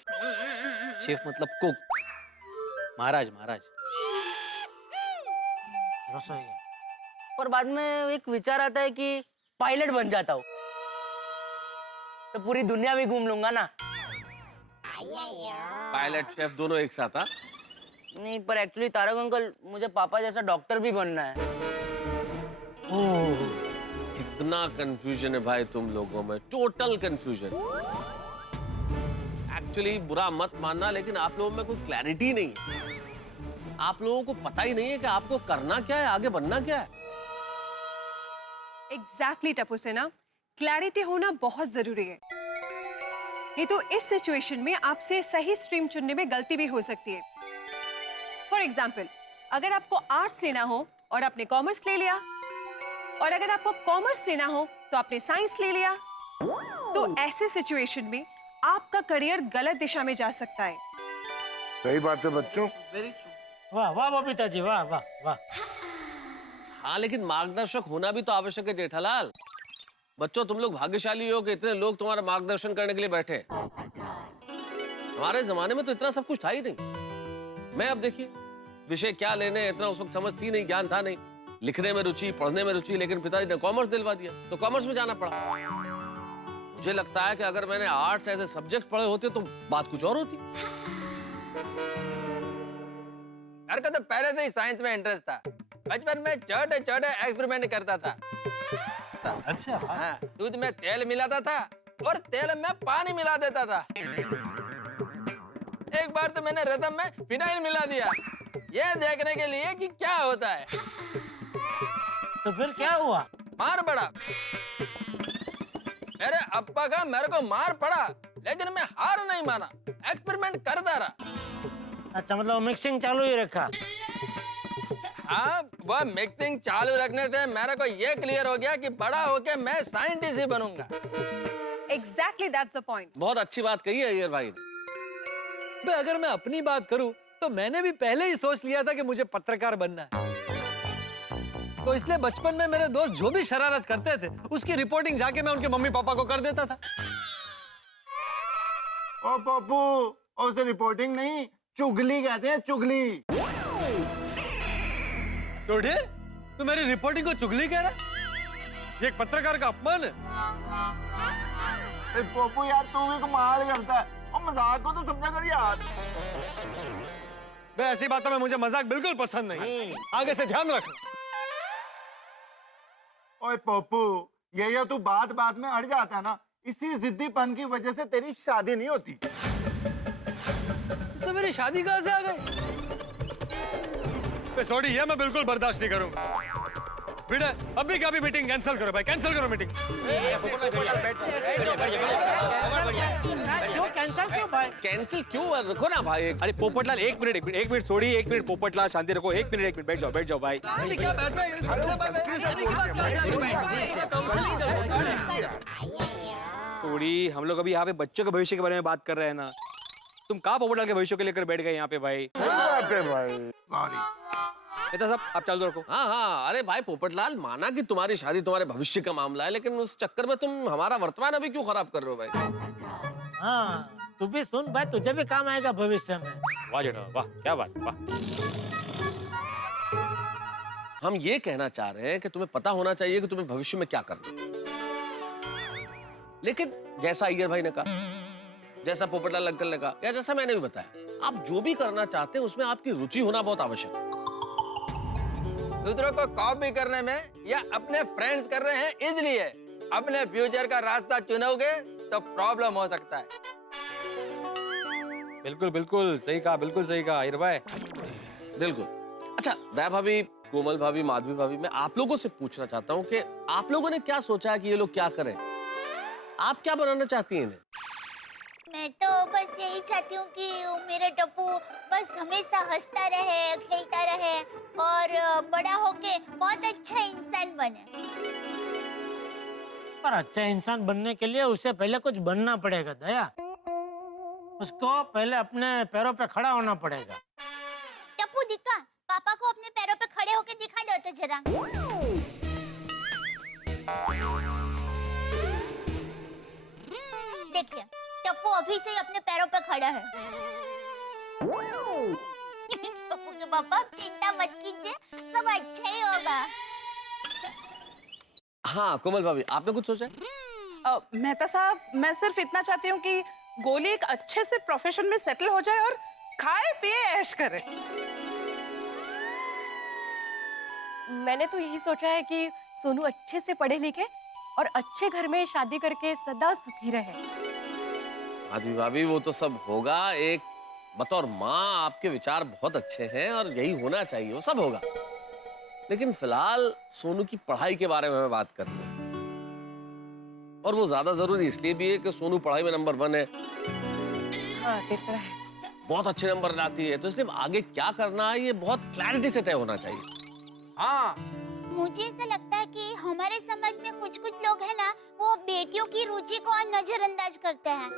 शेफ मतलब कुक, महाराज महाराज। रसोईया। पर बाद में एक विचार आता है कि पायलट बन जाता हूँ तो पूरी दुनिया भी घूम लूंगा ना। पायलट शेफ दोनों एक साथ? हाँ नहीं, पर एक्चुअली तारक अंकल, मुझे पापा जैसा डॉक्टर भी बनना है। ओह, कितना कंफ्यूजन है भाई तुम लोगों में, टोटल कंफ्यूजन। एक्चुअली बुरा मत मानना, लेकिन आप लोगों में कोई क्लैरिटी नहीं है। आप लोगों को पता ही नहीं है कि आपको करना क्या है, आगे बनना क्या है। एग्जैक्टली टप्पू सेना, क्लैरिटी होना बहुत जरूरी है। नहीं तो इस सिचुएशन में आपसे सही स्ट्रीम चुनने में गलती भी हो सकती है। फॉर एग्जाम्पल, अगर आपको आर्ट्स लेना हो और आपने कॉमर्स ले लिया, और अगर आपको कॉमर्स लेना हो तो आपने साइंस ले लिया, तो ऐसे सिचुएशन में आपका करियर गलत दिशा में जा सकता है। सही बात है बच्चों। वाह वाह बबीता जी, वाह वाह वाह। हाँ, लेकिन मार्गदर्शक होना भी तो आवश्यक है जेठालाल। बच्चों, तुम लोग भाग्यशाली हो कि इतने लोग तुम्हारा मार्गदर्शन करने के लिए बैठे। हमारे जमाने में तो इतना सब कुछ था ही नहीं। मैं अब देखिए विषय क्या लेने, इतना उस वक्त समझ थी नहीं, ज्ञान था नहीं। लिखने में रुचि, पढ़ने में रुचि, लेकिन पिताजी ने कॉमर्स दिलवा दिया तो कॉमर्स में जाना पड़ा। मुझे लगता है कि अगर मैंने आर्ट्स ऐसे सब्जेक्ट पढ़े होते तो बात कुछ और होती। यार का तो पहले से ही साइंस में इंटरेस्ट था। बचपन में छोटे छोटे एक्सपेरिमेंट करता था। अच्छा। हाँ, दूध में तेल मिलाता था और तेल में पानी मिला देता था। एक बार तो मैंने रसम में फिनाइल मिला दिया, ये देखने के लिए कि क्या होता है। तो फिर क्या हुआ? मार पड़ा। मेरे अप्पा का मेरे को मार पड़ा, लेकिन मैं हार नहीं माना, एक्सपेरिमेंट करता रहा। अच्छा, मतलब मिक्सिंग चालू ही रखा? हाँ, वह मिक्सिंग चालू रखने से मेरे को ये क्लियर हो गया कि बड़ा होके मैं साइंटिस्ट ही बनूंगा। Exactly, that's the point. बहुत अच्छी बात कही है अय्यर भाई ने। अगर मैं अपनी बात करूं तो मैंने भी पहले ही सोच लिया था कि मुझे पत्रकार बनना है। तो इसलिए बचपन में मेरे दोस्त जो भी शरारत करते थे उसकी रिपोर्टिंग जाके मैं उनके मम्मी पापा को कर देता था। ओ पप्पू, और उसे रिपोर्टिंग नहीं, चुगली कहते हैं, चुगली। सोढ़े, तू मेरी रिपोर्टिंग को चुगली कह रहा है? ये एक पत्रकार का अपमान है। पप्पू यार, तू भी कमाल करता है, और मजाक को तो समझा कर यार। बे, ऐसी बातों में मुझे मजाक बिल्कुल पसंद नहीं। आगे से ध्यान रख। ओए पप्पू, ये तू बात बात में अड़ जाता है ना, इसी जिद्दीपन की वजह से तेरी शादी नहीं होती। तो मेरी शादी कहाँ से आ गई? सॉरी, ये मैं बिल्कुल बर्दाश्त नहीं करूंगा। बेटा, अभी क्या भी मीटिंग कैंसिल करो भाई, कैंसिल करो मीटिंग। कैंसिल क्यों? रखो ना भाई। अरे पोपटलाल, एक मिनट छोड़ी, एक मिनट पोपटलाल, शांति रखो, एक मिनट बैठ जाओ भाई। थोड़ी, हम लोग अभी यहाँ पे बच्चों के भविष्य के बारे में बात कर रहे हैं ना। तुम कहाँ पोपटलाल के भविष्य को लेकर बैठ गए यहाँ पे भाई? नेता साहब, आप चालू रखो। हाँ, अरे भाई पोपटलाल, माना कि तुम्हारी शादी तुम्हारे भविष्य का मामला है, लेकिन उस चक्कर में तुम हमारा वर्तमान अभी क्यों खराब कर रहे हो भाई? हाँ, तू भी सुन भाई, तुझे भी काम आएगा भविष्य में। वाह जेठा, वाह, क्या बात, वाह। हम ये कहना चाह रहे हैं कि तुम्हें पता होना चाहिए कि तुम्हें भविष्य में क्या करना है। लेकिन जैसा अय्यर भाई ने कहा, जैसा पोपटलाल अंकल ने कहा, या जैसा मैंने भी बताया, आप जो भी करना चाहते हैं उसमें आपकी रुचि होना बहुत आवश्यक है। दूसरों को कॉपी करने में या अपने फ्रेंड्स कर रहे हैं इसलिए अपने फ्यूचर का रास्ता चुनोगे तो प्रॉब्लम हो सकता है। बिल्कुल सही कहा, बिल्कुल सही कहा अय्यर भाई। बिल्कुल। अच्छा, दया भाभी, कोमल भाभी, माधवी भाभी, मैं आप लोगों से पूछना चाहता हूँ कि आप लोगों ने क्या सोचा है कि ये लोग क्या करें? आप क्या बनाना चाहती हैं इन्हें? मैं तो बस यही चाहती हूँ कि मेरा टप्पू बस हमेशा हंसता रहे, खेलता रहे और बड़ा होके बहुत अच्छा इंसान बने। पर अच्छा इंसान बनने के लिए उसे पहले कुछ बनना पड़ेगा दया। उसको पहले अपने पैरों पे खड़ा होना पड़ेगा। टप्पू दिखा, पापा को अपने पैरों पे खड़े होके दिखा दो तो जरा। देखिए, टप्पू अभी से ही अपने पैरों पे खड़ा है। टप्पू के पापा, चिंता मत कीजिए, सब अच्छा ही होगा। हाँ कोमल भाभी, आपने कुछ सोचा है? मेहता साहब, मैं सिर्फ इतना चाहती हूँ कि गोली एक अच्छे से प्रोफेशन में सेटल हो जाए और खाए पिए ऐश करे। मैंने तो यही सोचा है कि सोनू अच्छे से पढ़े लिखे और अच्छे घर में शादी करके सदा सुखी रहे। माधवी भाभी, वो तो सब होगा। एक बतौर माँ आपके विचार बहुत अच्छे हैं और यही होना चाहिए, वो सब होगा। लेकिन फिलहाल सोनू की पढ़ाई के बारे में मैं बात कर रही हूँ, और वो ज्यादा जरूरी इसलिए भी है कि सोनू पढ़ाई में नंबर 1 है। हाँ, दिख रहा है। बहुत अच्छे नंबर लाती है, तो इसलिए आगे क्या करना है ये बहुत क्लैरिटी से तय होना चाहिए। हाँ, मुझे ऐसा लगता है कि हमारे समाज में कुछ लोग हैं ना, वो बेटियों की रुचि को नजरअंदाज करते हैं।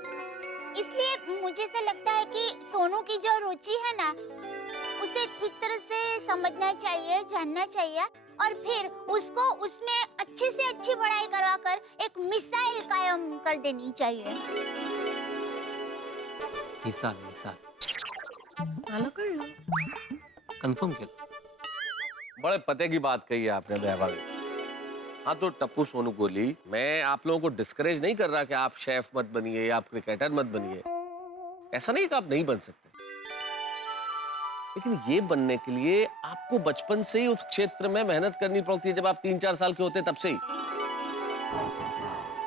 इसलिए मुझे ऐसा लगता है कि सोनू की जो रुचि है ना, उसे ठीक तरह से समझना चाहिए, जानना चाहिए, और फिर उसको उसमें अच्छे से अच्छी पढ़ाई करवाकर एक मिसाइल कायम कर देनी चाहिए। मिसाल फॉलो कर लो। कंफर्म कर। बड़े पते की बात कही है आपने दया भाभी। हाँ, तो टप्पू सोनू गोली, मैं आप लोगों को डिस्करेज नहीं कर रहा कि आप शेफ मत बनिए, आप क्रिकेटर मत बनिए। ऐसा नहीं कि आप नहीं बन सकते, लेकिन ये बनने के लिए आपको बचपन से ही उस क्षेत्र में मेहनत करनी पड़ती है। जब आप 3-4 साल के होते हैं तब से ही।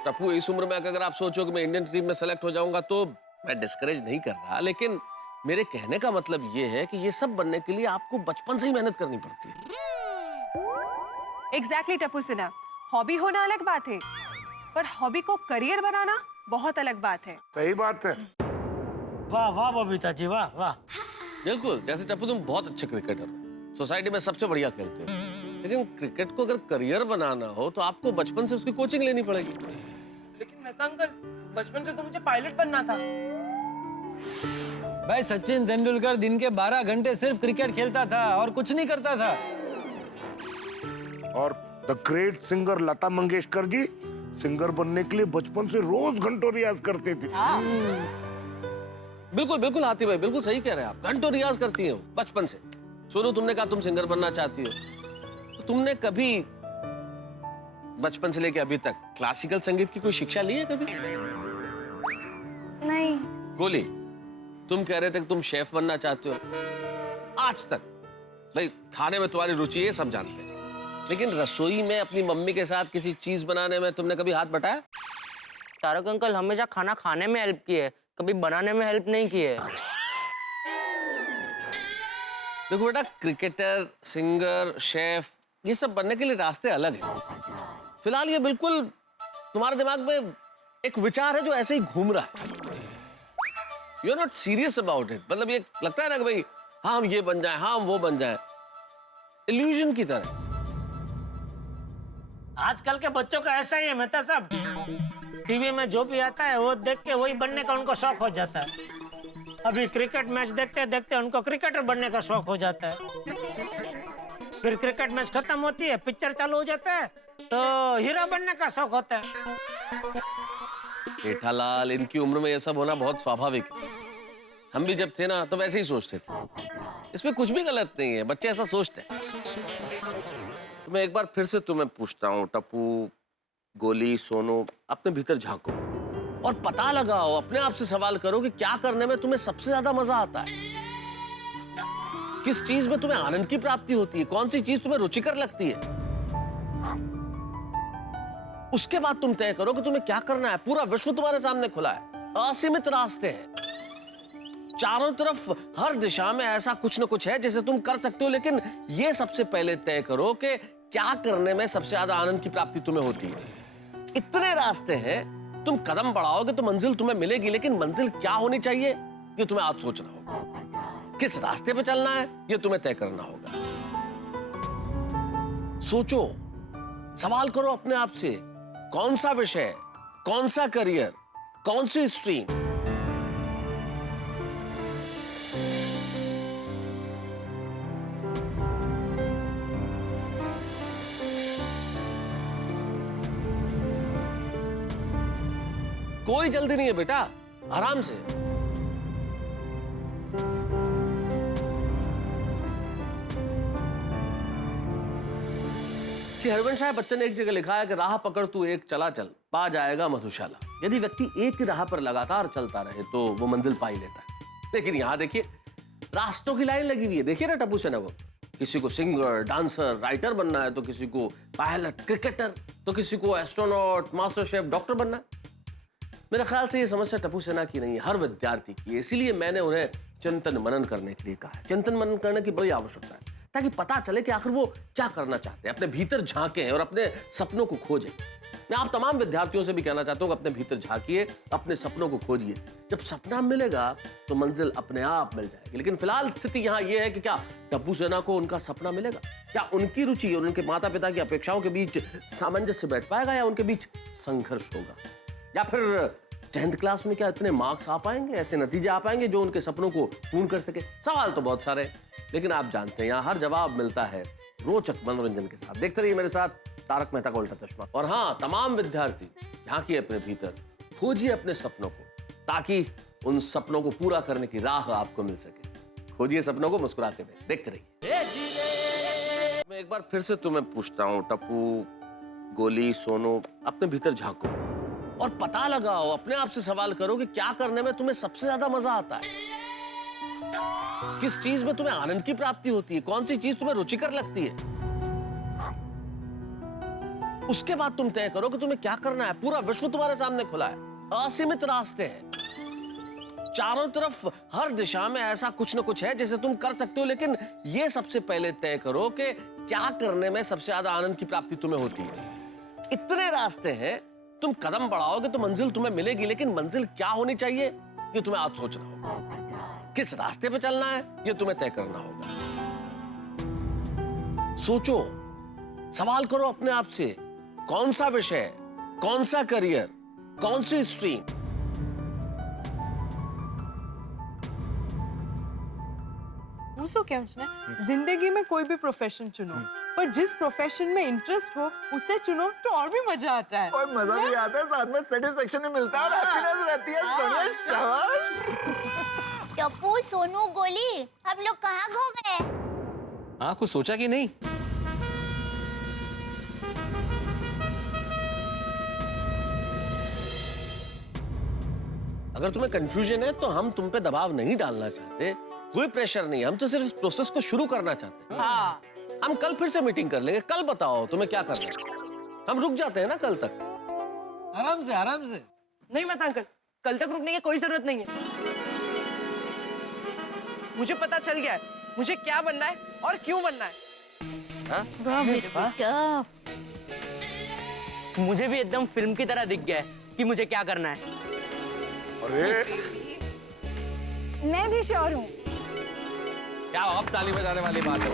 टप्पू, इस उम्र में अगर आप सोचो कि मैं इंडियन टीम में सेलेक्ट हो जाऊंगा, तो मैं डिस्करेज नहीं कर रहा, लेकिन मेरे कहने का मतलब ये है कि ये सब बनने के लिए आपको बचपन से ही मेहनत करनी पड़ती है। एग्जैक्टली टप्पू सिन्हा, हॉबी होना अलग बात है, पर हॉबी को करियर बनाना बहुत अलग बात है। सही बात है। वाह वाह बबीता जी, वाह वाह। बिल्कुल, जैसे टप्पू तुम बहुत अच्छे क्रिकेटर हो, सोसाइटी में सबसे बढ़िया खेलते हो, लेकिन क्रिकेट को अगर करियर बनाना हो तो आपको बचपन से उसकी कोचिंग लेनी पड़ेगी। लेकिन मेहता अंकल, बचपन से तो मुझे पायलट बनना था। भाई सचिन तेंदुलकर दिन के 12 घंटे सिर्फ क्रिकेट खेलता था और कुछ नहीं करता था। और the great singer Lata Mangeshkar ji singer बनने के लिए बचपन से रोज घंटों रियाज करते थे। बिल्कुल बिल्कुल हाथी भाई, बिल्कुल सही कह रहे हैं आप। घंटों रियाज करती हो बचपन से। सोनू, तुमने कहा तुम सिंगर बनना चाहती हो, तो तुमने कभी बचपन से लेके अभी तक क्लासिकल संगीत की कोई शिक्षा ली है कभी? नहीं। गोली, तुम कह रहे थे कि तुम शेफ बनना चाहते हो। आज तक भाई खाने में तुम्हारी रुचि है, सब जानते हैं, लेकिन रसोई में अपनी मम्मी के साथ किसी चीज बनाने में तुमने कभी हाथ बटाया? तारक अंकल हमेशा खाना खाने में हेल्प की है, कभी बनाने में हेल्प नहीं की है। देखो बेटा, क्रिकेटर, सिंगर, शेफ, ये सब बनने के लिए रास्ते अलग हैं। फिलहाल ये बिल्कुल तुम्हारे दिमाग में एक विचार है जो ऐसे ही घूम रहा है। You are not serious about it. मतलब ये लगता है ना कि भाई हाँ हम ये बन जाए, हाँ हम वो बन जाए, इल्यूजन की तरह। आजकल के बच्चों का ऐसा ही है मेहता साहब, टीवी में जो भी आता है वो देख के वही बनने का उनको शौक हो जाता है। अभी क्रिकेट मैच देखते देखते उनको क्रिकेटर बनने का शौक हो जाता है, फिर क्रिकेट मैच खत्म होती है, पिक्चर चालू हो जाता है, तो हीरो बनने का शौक होता है। जेठालाल, इनकी उम्र में ये सब होना बहुत स्वाभाविक है। हम भी जब थे ना तो वैसे ही सोचते थे, इसमें कुछ भी गलत नहीं है, बच्चे ऐसा सोचते हैं। तो मैं एक बार फिर से तुम्हें पूछता हूँ, टप्पू, गोली, सोनू, अपने भीतर झांको और पता लगाओ, अपने आप से सवाल करो कि क्या करने में तुम्हें सबसे ज्यादा मजा आता है, किस चीज में तुम्हें आनंद की प्राप्ति होती है, कौन सी चीज तुम्हें रुचिकर लगती है। उसके बाद तुम तय करो कि तुम्हें क्या करना है। पूरा विश्व तुम्हारे सामने खुला है, असीमित रास्ते हैं, चारों तरफ हर दिशा में ऐसा कुछ न कुछ है जिसे तुम कर सकते हो, लेकिन ये सबसे पहले तय करो कि क्या करने में सबसे ज्यादा आनंद की प्राप्ति तुम्हें होती है। इतने रास्ते हैं, तुम कदम बढ़ाओगे तो मंजिल तुम्हें मिलेगी, लेकिन मंजिल क्या होनी चाहिए ये तुम्हें आज सोचना होगा। किस रास्ते पे चलना है ये तुम्हें तय करना होगा। सोचो, सवाल करो अपने आप से, कौन सा विषय, कौन सा करियर, कौन सी स्ट्रीम। कोई जल्दी नहीं है बेटा, आराम से। श्री हरिवंश साहब बच्चन ने एक जगह लिखा है कि राह पकड़ तू एक चला चल, पा जाएगा मधुशाला। यदि व्यक्ति एक ही राह पर लगातार चलता रहे तो वो मंजिल पा ही लेता है। लेकिन यहां देखिए, रास्तों की लाइन लगी हुई है। देखिए ना टप्पू सेना को, किसी को सिंगर, डांसर, राइटर बनना है, तो किसी को पायलट, क्रिकेटर, तो किसी को एस्ट्रोनॉट, मास्टर शेफ, डॉक्टर बनना है। मेरे ख्याल से ये समस्या टप्पू सेना की नहीं है, हर विद्यार्थी की है। इसीलिए मैंने उन्हें चिंतन मनन करने के लिए कहा है। चिंतन मनन करने की बड़ी आवश्यकता है, ताकि पता चले कि आखिर वो क्या करना चाहते हैं। अपने भीतर झांकें और अपने सपनों को खोजें। मैं आप तमाम विद्यार्थियों से भी कहना चाहता हूँ कि अपने भीतर झांकिए, अपने सपनों को खोजिए। जब सपना मिलेगा तो मंजिल अपने आप मिल जाएगी। लेकिन फिलहाल स्थिति यहाँ ये है कि क्या टप्पू सेना को उनका सपना मिलेगा? क्या उनकी रुचि और उनके माता पिता की अपेक्षाओं के बीच सामंजस्य बैठ पाएगा, या उनके बीच संघर्ष होगा? या फिर 10th क्लास में क्या इतने मार्क्स आ पाएंगे, ऐसे नतीजे आ पाएंगे जो उनके सपनों को पूर्ण कर सके? सवाल तो बहुत सारे, लेकिन आप जानते हैं यहाँ हर जवाब मिलता है रोचक मनोरंजन के साथ। देखते रहिए मेरे साथ तारक मेहता का उल्टा चश्मा। और हाँ, तमाम विद्यार्थी झांकिए अपने भीतर, खोजिए अपने सपनों को, ताकि उन सपनों को पूरा करने की राह आपको मिल सके। खोजिए सपनों को मुस्कुराते हुए, देखते रहिए। मैं एक बार फिर से तुम्हें पूछता हूँ, टप्पू, गोली, सोनू, अपने भीतर झांको और पता लगाओ, अपने आप से सवाल करो कि क्या करने में तुम्हें सबसे ज्यादा मजा आता है, किस चीज में तुम्हें आनंद की प्राप्ति होती है, कौन सी चीज तुम्हें रुचिकर लगती है। उसके बाद तुम तय करो कि तुम्हें क्या करना है। पूरा विश्व तुम्हारे सामने खुला है, असीमित रास्ते हैं, चारों तरफ हर दिशा में ऐसा कुछ न कुछ है जिसे तुम कर सकते हो। लेकिन यह सबसे पहले तय करो कि क्या करने में सबसे ज्यादा आनंद की प्राप्ति तुम्हें होती है। इतने रास्ते हैं, तुम कदम बढ़ाओगे तो मंजिल तुम्हें मिलेगी, लेकिन मंजिल क्या होनी चाहिए ये तुम्हें आज सोचना होगा। किस रास्ते पे चलना है ये तुम्हें तय करना होगा। सोचो, सवाल करो अपने आप से, कौन सा विषय, कौन सा करियर, कौन सी स्ट्रीम। पूछो क्या उसने, जिंदगी में कोई भी प्रोफेशन चुनो, पर जिस प्रोफेशन में इंटरेस्ट हो उसे चुनो तो और भी मजा आता है। और मजा भी आता है, साथ में सेटिस्फेक्शन भी मिलता है और हैप्पीनेस रहती है। टप्पू, सोनू, गोली, हम लोग कहाँ खो गए? हाँ, कुछ सोचा कि नहीं? अगर तुम्हें कंफ्यूजन है तो हम तुम पे दबाव नहीं डालना चाहते, कोई प्रेशर नहीं, हम तो सिर्फ इस प्रोसेस को शुरू करना चाहते हैं। हाँ। हम कल फिर से मीटिंग कर लेंगे, कल बताओ तुम्हें क्या करना है। हम रुक जाते हैं ना कल तक। आराम से आराम से। नहीं मेहता अंकल, कल तक रुकने की कोई जरूरत नहीं है। मुझे पता चल गया है मुझे क्या बनना है और क्यों बनना है। वाह मेरे बेटा। मुझे भी एकदम फिल्म की तरह दिख गया है कि मुझे क्या करना है। अरे मैं भी श्योर हूँ। क्या अब ताली बजाने वाली बात है?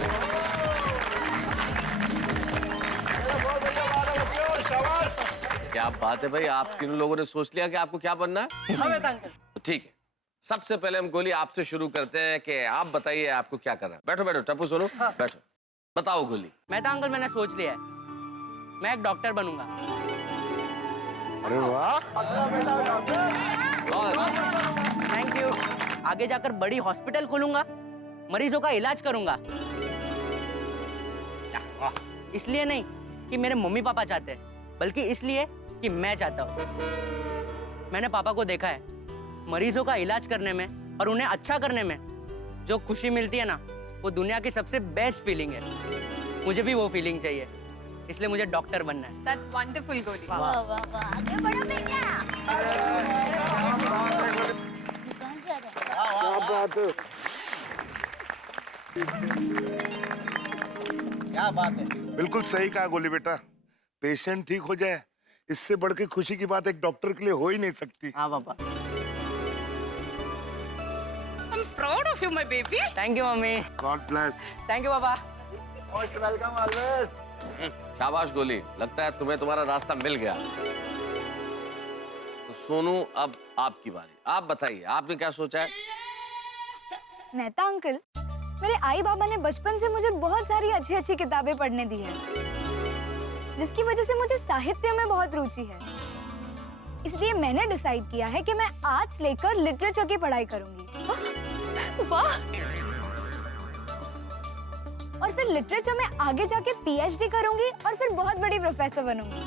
क्या बात है भाई, आप तीनों लोगों ने सोच लिया कि आपको क्या बनना है? हाँ मेहता अंकल। तो ठीक है, सबसे पहले हम गोली आपसे शुरू करते हैं कि आप बताइए आपको क्या करना है। बैठो बैठो टप्पू, सुनो। हाँ। बैठो, बताओ गोली। मेहता अंकल, मैंने सोच लिया है, मैं एक डॉक्टर बनूंगा। अरे वाह, थैंक यू। आगे जाकर बड़ी हॉस्पिटल खोलूंगा, मरीजों का इलाज करूंगा। इसलिए नहीं कि मेरे मम्मी पापा चाहते हैं, बल्कि इसलिए कि मैं चाहता हूँ। मैंने पापा को देखा है, मरीजों का इलाज करने में और उन्हें अच्छा करने में जो खुशी मिलती है ना, वो दुनिया की सबसे बेस्ट फीलिंग है। मुझे भी वो फीलिंग चाहिए, इसलिए मुझे डॉक्टर बनना है। That's wonderful, गोली। वाह वाह वाह, आगे बढ़ो बेटा। कहाँ जा रहे हैं? क्या बात है, क्या बात है। बिल्कुल सही कहा गोली बेटा। पेशेंट ठीक हो जाए, इससे बढ़ के खुशी की बात एक डॉक्टर के लिए हो ही नहीं सकती। हाँ पापा। I'm proud of you, my baby. Thank you mummy. God bless. Thank you papa. Most welcome always. शाबाश गोली, लगता है तुम्हें तुम्हारा रास्ता मिल गया। तो सोनू, अब आपकी बारी, आप बताइए आपने क्या सोचा है? मेहता अंकल, मेरे आई बाबा ने बचपन से मुझे बहुत सारी अच्छी अच्छी किताबें पढ़ने दी हैं, जिसकी वजह से मुझे साहित्य में बहुत रुचि है। इसलिए मैंने डिसाइड किया है कि मैं आर्ट्स लेकर लिटरेचर की पढ़ाई करूंगी। वाह! और फिर लिटरेचर में आगे जाके पीएचडी करूंगी और फिर बहुत बड़ी प्रोफेसर बनूंगी।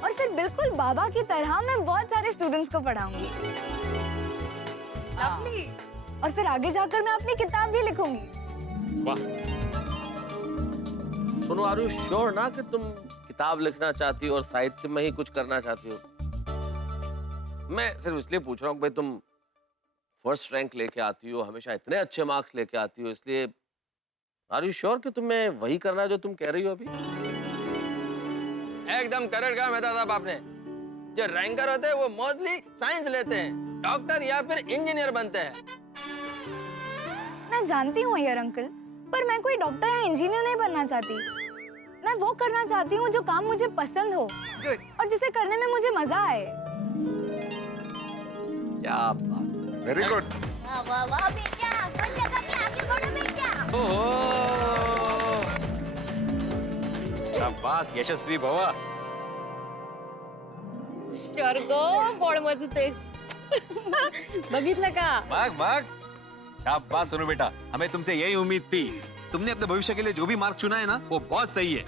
और फिर बिल्कुल बाबा की तरह मैं बहुत सारे स्टूडेंट्स को पढ़ाऊंगी। Lovely. और फिर आगे जाकर मैं अपनी किताब भी लिखूंगी। वाह। सोनू, आर यू श्योर ना कि तुम किताब लिखना चाहती हो और साहित्य में ही कुछ करना चाहती हो? मैं सिर्फ इसलिए पूछ रहा हूँ भाई, तुम फर्स्ट रैंक लेके आती हो, हमेशा इतने अच्छे मार्क्स लेके आती हो, इसलिए आर यू श्योर कि तुम्हें वही करना है जो तुम कह रही हो अभी? एकदम करेक्ट कहा मेहता साहब आपने। जो रैंकर होते हैं वो मोस्टली साइंस लेते हैं, डॉक्टर या फिर इंजीनियर बनते हैं। मैं जानती हूँ यार अंकल, पर मैं कोई डॉक्टर या इंजीनियर नहीं बनना चाहती। मैं वो करना चाहती हूँ जो काम मुझे पसंद हो और जिसे करने में मुझे मजा आए। क्या बात, वेरी गुड। वाह वाह वाह बेटा, मन लगा के आगे बढ़ो बेटा। शाबास यशस्वी भवा। स्वर्ग गोड मजते बघितलं का? मग मग शाबाश सोनू बेटा, हमें तुमसे यही उम्मीद थी। तुमने अपने भविष्य के लिए जो भी मार्ग चुना है ना, वो बहुत सही है।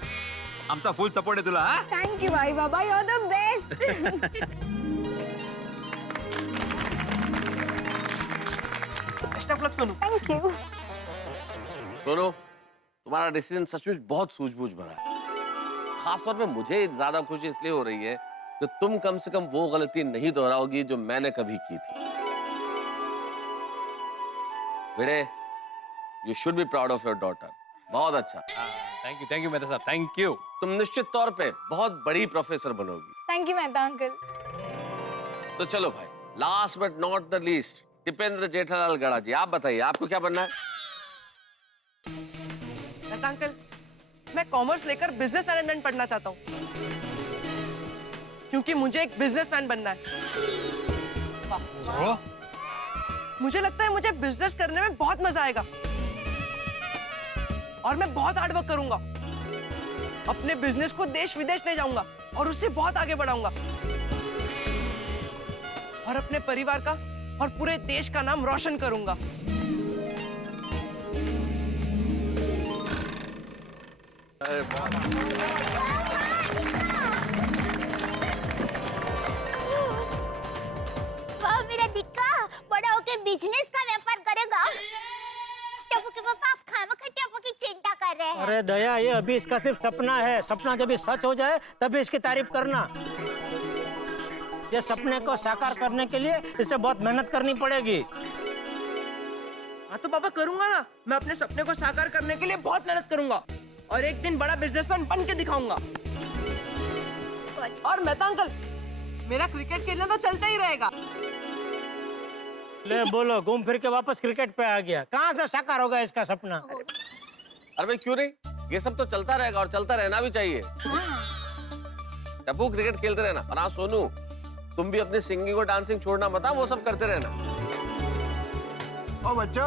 आमचा फुल सपोर्ट है तुला। हाँ? थैंक यू भाई बाबा, you are the best. Best of luck Sonu. Thank you. Sonu, तुम्हारा डिसीजन सचमुच बहुत सूझबूझ भरा है। खासतौर पे मुझे ज्यादा खुशी इसलिए हो रही है कि तुम कम से कम वो गलती नहीं दोहराओगी जो मैंने कभी की थी। बेटे, you should be proud of your daughter. बहुत अच्छा। थैंक यू मेहता साहब, थैंक यू। तुम निश्चित तौर पे बहुत बड़ी प्रोफेसर बनोगी। Thank you Mehta uncle. तो चलो भाई, last but not the least, Dipendra Jethalal Gada ji, आप बताइए आपको क्या बनना है? मेहता अंकल, मैं कॉमर्स लेकर बिजनेस मैनेजमेंट पढ़ना चाहता हूँ, क्योंकि मुझे एक बिजनेसमैन बनना है। मुझे लगता है मुझे बिजनेस करने में बहुत मजा आएगा और मैं बहुत हार्ड वर्क करूंगा। अपने बिजनेस को देश विदेश ले जाऊंगा और उससे बहुत आगे बढ़ाऊंगा और अपने परिवार का और पूरे देश का नाम रोशन करूंगा। वाह मेरा दिक्का, बड़ा होके बिजनेस का व्यापार करेगा। टप्पू के पापा आप खामखा टप्पू की चिंता कर रहे हैं। अरे दया, ये अभी इसका सिर्फ सपना है। सपना जब सच हो जाए तभी इसकी तारीफ करना। ये सपने को साकार करने के लिए इसे बहुत मेहनत करनी पड़ेगी। हाँ तो पापा करूंगा ना, मैं अपने सपने को साकार करने के लिए बहुत मेहनत करूंगा और एक दिन बड़ा बिजनेसमैन बन के दिखाऊंगा। और मेहता अंकल, मेरा क्रिकेट खेलना तो चलता ही रहेगा। ले बोलो, घूम फिर के वापस क्रिकेट पे आ गया। कहाँ से साकार होगा इसका सपना? अरे भाई क्यों नहीं, ये सब तो चलता रहेगा और चलता रहना भी चाहिए। टप्पू क्रिकेट खेलते रहना, और हाँ सोनू, तुम भी अपनी सिंगिंग और डांसिंग छोड़ना मत, वो सब करते रहना। और बच्चों,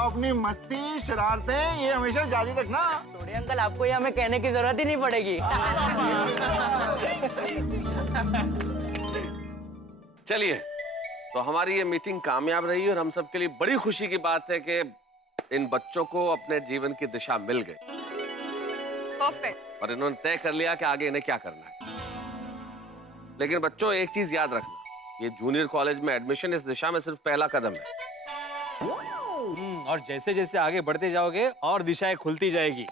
अपनी मस्ती शरारतें ये हमेशा जारी रखना। थोड़ी अंकल, आपको ये हमें कहने की जरूरत ही नहीं पड़ेगी। चलिए, तो हमारी ये मीटिंग कामयाब रही और हम सब के लिए बड़ी खुशी की बात है कि इन बच्चों को अपने जीवन की दिशा मिल गई। परफेक्ट। और इन्होंने तय कर लिया कि आगे इन्हें क्या करना है। लेकिन बच्चों, एक चीज याद रखना, ये जूनियर कॉलेज में एडमिशन इस दिशा में सिर्फ पहला कदम है। और जैसे जैसे आगे बढ़ते जाओगे और दिशाएं खुलती जाएगी।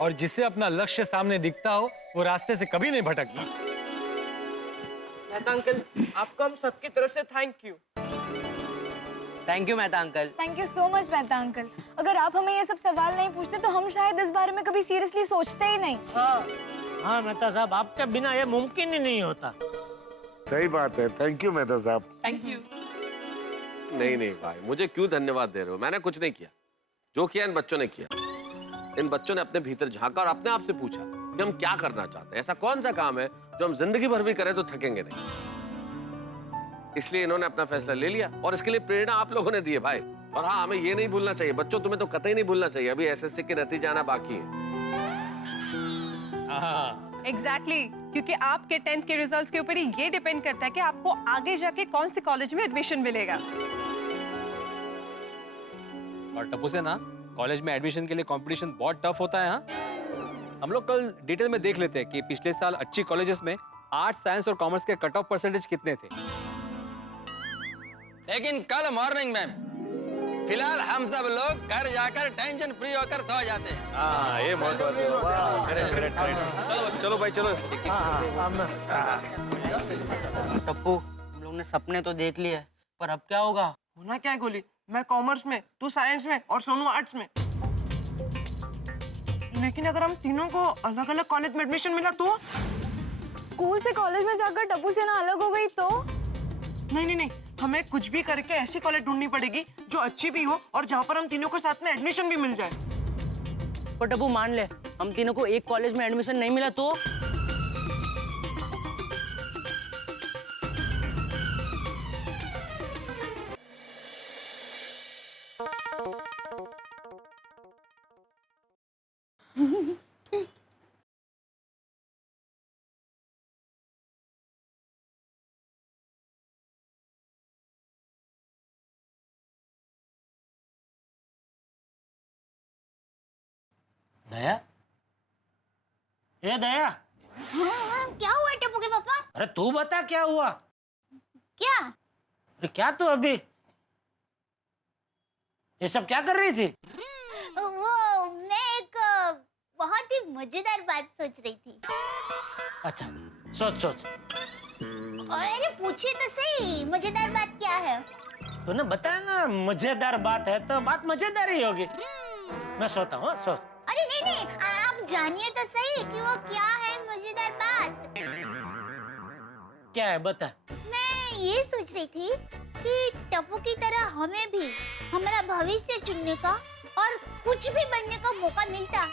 और जिसे अपना लक्ष्य सामने दिखता हो वो रास्ते से कभी नहीं भटकता। मेहता अंकल, आपको हम सबकी तरफ से thank you. Thank you Mehta uncle. Thank you so much Mehta uncle. अगर आप हमें ये सब सवाल नहीं पूछते तो हम शायद इस बारे में कभी सीरियसली सोचते ही नहीं। हाँ मेहता साहब, आपके बिना ये मुमकिन ही नहीं होता। सही बात है। थैंक यू मेहता साहब। Thank you. नहीं नहीं भाई, मुझे क्यों धन्यवाद दे रहे हो? मैंने कुछ नहीं किया, जो किया इन बच्चों ने किया। इन बच्चों ने अपने भीतर झांका और अपने आप से पूछा कि हम क्या करना चाहते हैं। ऐसा कौन सा काम है जो हम जिंदगी भर भी करें तो थकेंगे नहीं। इसलिए इन्होंने अपना फैसला ले लिया और इसके लिए प्रेरणा आप लोगों ने दी है भाई। और हाँ, हमें ये नहीं भूलना चाहिए बच्चों, तुम्हें तो कतई नहीं भूलना चाहिए, अभी एसएससी के नतीजे आना बाकी है। एग्जैक्टली, क्योंकि आपके 10th के रिजल्ट्स के ऊपर ही ये डिपेंड करता है कि आपको आगे जाके कौन से कॉलेज में एडमिशन मिलेगा। और टप्पू से ना, कॉलेज में एडमिशन के लिए कंपटीशन बहुत टफ होता है। हाँ, हम लोग कल डिटेल में देख लेते हैं कि पिछले साल अच्छी कॉलेजेस में आर्ट्स, साइंस और कॉमर्स के कट ऑफ परसेंटेज कितने थे। लेकिन कल मॉर्निंग में फिलहाल हम सब लोग घर जाकर टेंशन फ्री होकर सो जाते हैं। हाँ, ये बहुत चलो चलो भाई, चलो। टप्पू, हम लोग ने सपने तो देख लिए, पर अब क्या होगा? होना क्या है गोली? मैं कॉमर्स में, तू साइंस में और सोनू आर्ट्स में। लेकिन अगर हम तीनों को अलग अलग कॉलेज में एडमिशन मिला तो? स्कूल से कॉलेज में जाकर टप्पू से ना अलग हो गई तो? नहीं नहीं नहीं, हमें कुछ भी करके ऐसी कॉलेज ढूंढनी पड़ेगी जो अच्छी भी हो और जहाँ पर हम तीनों को साथ में एडमिशन भी मिल जाए। पर टप्पू मान ले, हम तीनों को एक कॉलेज में एडमिशन नहीं मिला तो? दया, ए दया। हाँ, क्या हुआ टप्पू के पापा? अरे तू बता क्या हुआ? क्या? अरे क्या तू अभी ये सब क्या कर रही थी? वो मैं एक बहुत ही मजेदार बात सोच रही थी। अच्छा, सोच सोच। अरे पूछिए तो सही, मजेदार बात क्या है? तूने बताया ना मजेदार बात है तो बात मजेदार ही होगी। मैं सोता हूँ, सोच। अरे नहीं नहीं, आप जानिए तो सही कि वो क्या है मजेदार बात। क्या है बता। मैं ये सोच रही थी कि टप्पू की तरह हमें भी हमारा भविष्य चुनने का और कुछ भी बनने का मौका मिलता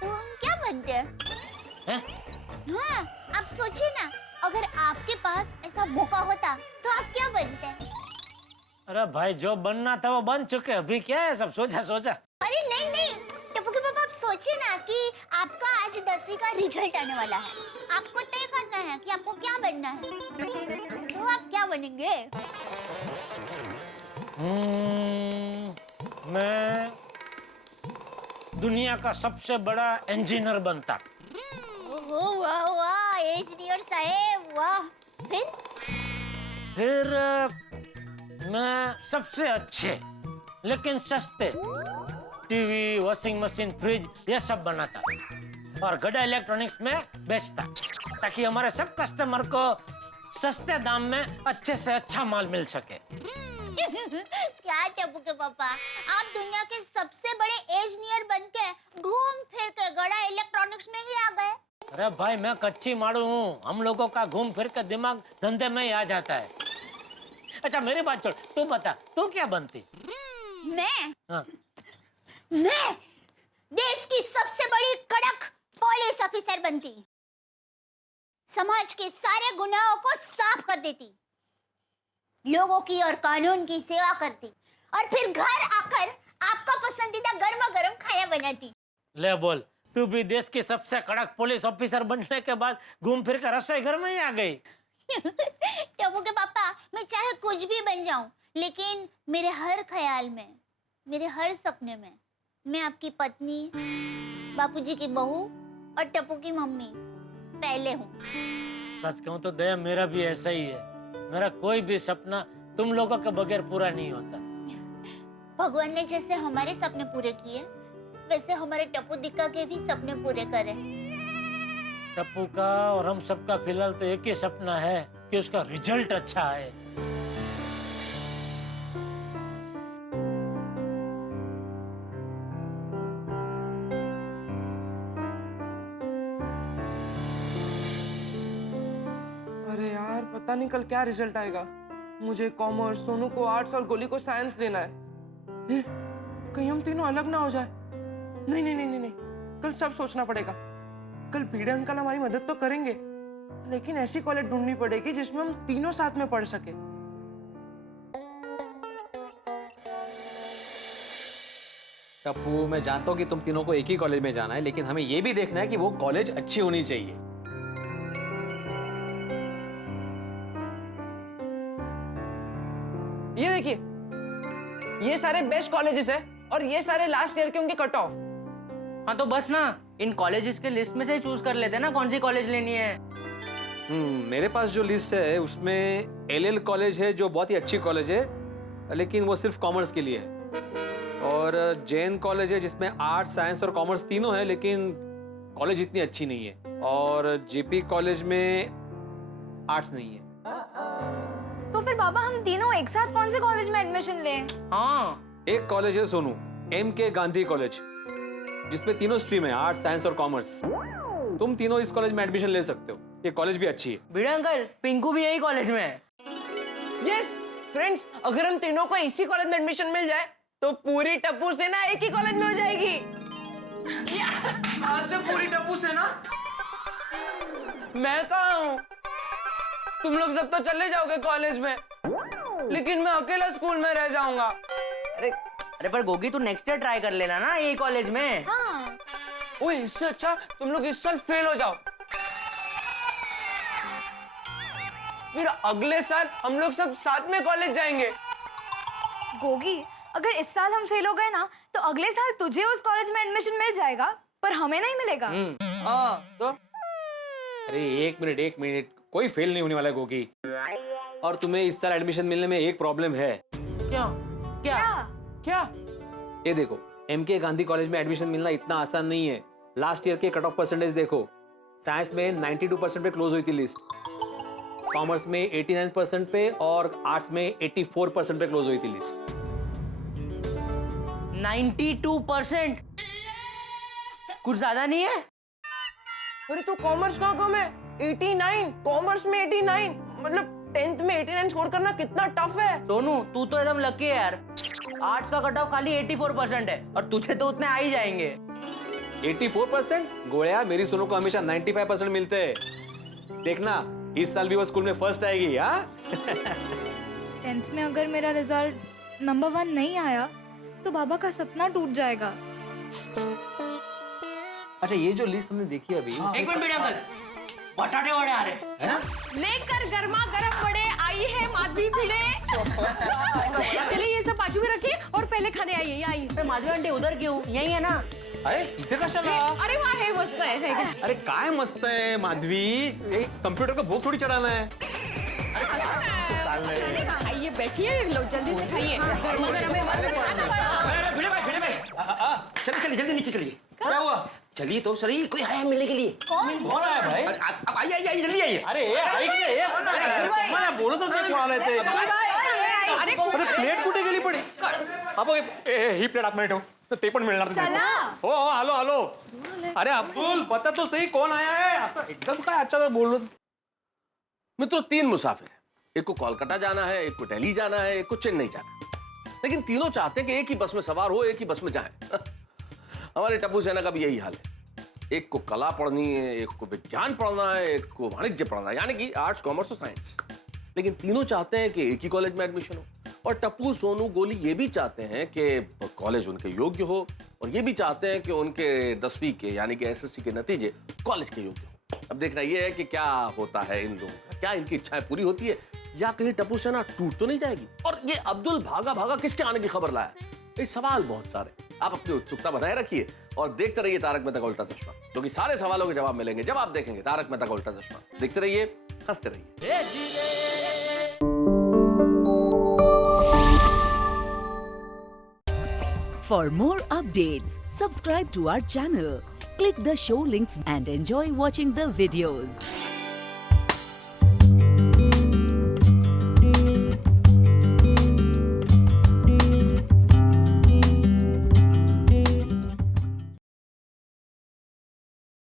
तो हम क्या बनते हैं? हाँ, आप सोचिए ना, अगर आपके पास ऐसा मौका होता तो आप क्या बनते? अरे भाई, जो बनना था वो बन चुके, अभी क्या है सब सोचा सोचा। अरे नहीं नहीं टप्पू के पापा, आप सोचिए ना कि आपका आज 10वीं का रिजल्ट आने वाला है, आपको तय करना है कि आपको क्या बनना है, तो आप क्या बनेंगे? मैं दुनिया का सबसे बड़ा इंजीनियर बनता। ओह वाह वाह, इंजीनियर साहेब वाह। फिर मैं सबसे अच्छे लेकिन सस्ते टीवी, वॉशिंग मशीन, फ्रिज ये सब बनाता और गड़ा इलेक्ट्रॉनिक्स में बेचता ताकि हमारे सब कस्टमर को सस्ते दाम में अच्छे से अच्छा माल मिल सके। क्या टप्पू के पापा, आप दुनिया के सबसे बड़े इंजीनियर बनके घूम फिर के गड़ा इलेक्ट्रॉनिक्स में ही आ गए। अरे भाई मैं कच्ची मारू हूँ, हम लोगों का घूम फिर के दिमाग धंधे में ही आ जाता है। अच्छा मेरी बात छोड़, तू बता तू क्या बनती? मैं हाँ। मैं देश की सबसे बड़ी कड़क पुलिस ऑफिसर बनती, समाज के सारे गुनाहों को साफ कर देती, लोगों की और कानून की सेवा करती और फिर घर आकर आपका पसंदीदा गर्मा गर्म खाना बनाती। ले बोल, तू भी देश की सबसे कड़क पुलिस ऑफिसर बनने के बाद घूम फिर कर रसोई घर में ही आ गई। टप्पू के पापा, मैं चाहे कुछ भी बन जाऊं, लेकिन मेरे हर ख्याल में, मेरे हर सपने में मैं आपकी पत्नी, बापूजी की बहू और टप्पू की मम्मी पहले हूँ। सच कहूँ तो दया मेरा भी ऐसा ही है। मेरा कोई भी सपना तुम लोगों के बगैर पूरा नहीं होता। भगवान ने जैसे हमारे सपने पूरे किए, वैसे हमारे टप्पू दिक्का के भी सपने पूरे करे। टप्पू का और हम सबका फिलहाल तो एक ही सपना है कि उसका रिजल्ट अच्छा है। अरे यार पता नहीं कल क्या रिजल्ट आएगा। मुझे कॉमर्स, सोनू को आर्ट्स और गोली को साइंस लेना है। कहीं हम तीनों अलग ना हो जाए। नहीं नहीं नहीं नहीं नहीं, कल सब सोचना पड़ेगा। कल भिड़े अंकल हमारी मदद तो करेंगे, लेकिन ऐसी कॉलेज ढूंढनी पड़ेगी जिसमें हम तीनों साथ में पढ़ सके। टप्पू, मैं जानता हूँ कि तुम तीनों को एक ही कॉलेज में जाना है, लेकिन हमें ये भी देखना है कि वो कॉलेज अच्छी होनी चाहिए। ये देखिए, ये सारे बेस्ट कॉलेजेस है और ये सारे लास्ट ईयर के उनके कट ऑफ। हाँ तो बस ना, इन कॉलेजेस के लिस्ट में से चूज कर लेते हैं ना कौन सी कॉलेज लेनी है। मेरे पास जो लिस्ट है उसमें एलएल कॉलेज है जो बहुत ही अच्छी कॉलेज है, लेकिन वो सिर्फ कॉमर्स के लिए है। और जैन कॉलेज है जिसमें आर्ट्स, साइंस और कॉमर्स तीनों है, लेकिन कॉलेज इतनी अच्छी नहीं है। और जेपी कॉलेज में आर्ट्स नहीं है। तो फिर बाबा हम तीनों एक साथ कौन से कॉलेज में एडमिशन लें? हाँ, एक कॉलेज है सोनू, एमके गांधी कॉलेज, जिसमें तीनों स्ट्रीम है, आर्ट्स, साइंस और कॉमर्स। तुम तीनों इस कॉलेज में एडमिशन ले सकते हो, ये कॉलेज भी अच्छी है। भिड़े अंकल, पिंकू भी यही कॉलेज में है। यस फ्रेंड्स, अगर हम तीनों को इसी कॉलेज में एडमिशन मिल जाए तो पूरी टप्पू सेना एक ही कॉलेज में हो जाएगी। आज से पूरी टप्पू सेना? मैं कहाँ हूँ? तुम लोग सब तो चले जाओगे कॉलेज में, लेकिन मैं अकेला स्कूल में रह जाऊंगा। अरे पर गोगी तू नेक्स्ट ईयर ट्राई कर लेना ना ये कॉलेज में। हाँ। ओए इससे अच्छा तुम लोग इस साल फेल हो जाओ, फिर अगले साल हम लोग सब साथ में कॉलेज जाएंगे। गोगी, अगर इस साल हम फेल हो गए ना तो अगले साल तुझे उस कॉलेज में एडमिशन मिल जाएगा पर हमें नहीं मिलेगा। तो अरे एक मिनट, कोई फेल नहीं होने वाला है गोगी। और तुम्हें इस साल एडमिशन मिलने में एक प्रॉब्लम है। क्या? क्या? ये देखो, एमके गांधी कॉलेज में एडमिशन मिलना इतना आसान नहीं है। लास्ट ईयर के कट ऑफ परसेंटेज देखो, साइंस में 92% पे क्लोज हुई थी लिस्ट, कॉमर्स में 89% पे और आर्ट्स में 84% पे क्लोज हुई थी लिस्ट। 92%? कुछ ज्यादा नहीं है? अरे तू कॉमर्स कहाँ कम है? 89, कॉमर्स में 89, मतलब 10th में 89 स्कोर करना कितना टफ है। सोनू तू तो एकदम लकी है यार, आर्ट्स का कट ऑफ खाली 84% है और तुझे तो उतने आ ही जाएंगे। 84%? गोया, मेरी सोनू को हमेशा 95% मिलते हैं। देखना इस साल भी वो स्कूल में फर्स्ट आएगी। हाँ 10th में अगर मेरा रिजल्ट नंबर 1 नहीं आया तो बाबा का सपना टूट जाएगा। अच्छा, ये जो लिस्ट हमने देखी अभी, एक मिनट भिड़े अंकल, बटाटे वड़े आ रहे हैं। लेकर गर्मा गर्म वड़े आइए आई है माधवी भिड़े। चलिए ये सब बाजू में रखिए और पहले खाने आइए। ये आइए। माधवी आंटी उधर क्यों? यही है ना? अरे इथे कशाला? अरे वाह है, मस्त है। अरे काय मस्त है माधवी, कंप्यूटर को भूख थोड़ी चढ़ाना है। खाइए, बैठिए, लो जल्दी से खाइए। गर्मा गर्म है, मस्त खाना बना। भिड़े भाई चलिए जल्दी नीचे चलिए। क्या हुआ? चलिए तो चलिए, कोई आया मिलने के लिए। कौन आया भाई? अब आइए जल्दी आइए। अरे मैं बोलो तो कौन आ रहे थे? अरे प्लेट कुठे गेली पडी? ही प्लेट आतमध्ये ठेव, तर ते पण मिळणार नाही. हो आलो आलो. अरे अब्दुल पता तो सही कौन आया है? असं एकदम काय अचानक बोललो. मित्रों 3 मुसाफिर हैं, एक को कोलकाता जाना है, एक को दिल्ली जाना है, एक को चेन्नई जाना है, लेकिन तीनों चाहते हैं कि एक ही बस में सवार हो, एक ही बस में जाएं। हमारे टप्पू सेना का भी यही हाल है, एक को कला पढ़नी है, एक को विज्ञान पढ़ना है, एक को वाणिज्य पढ़ना है, यानी कि आर्ट्स कॉमर्स और साइंस, लेकिन तीनों चाहते हैं कि एक ही कॉलेज में एडमिशन हो। और टप्पू सोनू गोली ये भी चाहते हैं कि कॉलेज उनके योग्य हो, और ये भी चाहते हैं कि उनके 10वीं के यानी कि एसएससी के नतीजे कॉलेज के योग्य हो। अब देखना ये है कि क्या होता है इन लोगों का, क्या इनकी इच्छाएं पूरी होती है या कहीं टप्पू सेना टूट तो नहीं जाएगी। और ये अब्दुल भागा भागा किसके आने की खबर लाया? ये सवाल बहुत सारे, आप अपनी उत्सुकता बनाए रखिए और देखते रहिए तारक मेहता का उल्टा चश्मा, क्योंकि सारे सवालों के जवाब मिलेंगे जब आप देखेंगे तारक मेहता का उल्टा चश्मा। देखते रहिए, हंसते रहिए। For more updates, subscribe to our channel, click the show links and enjoy watching the videos.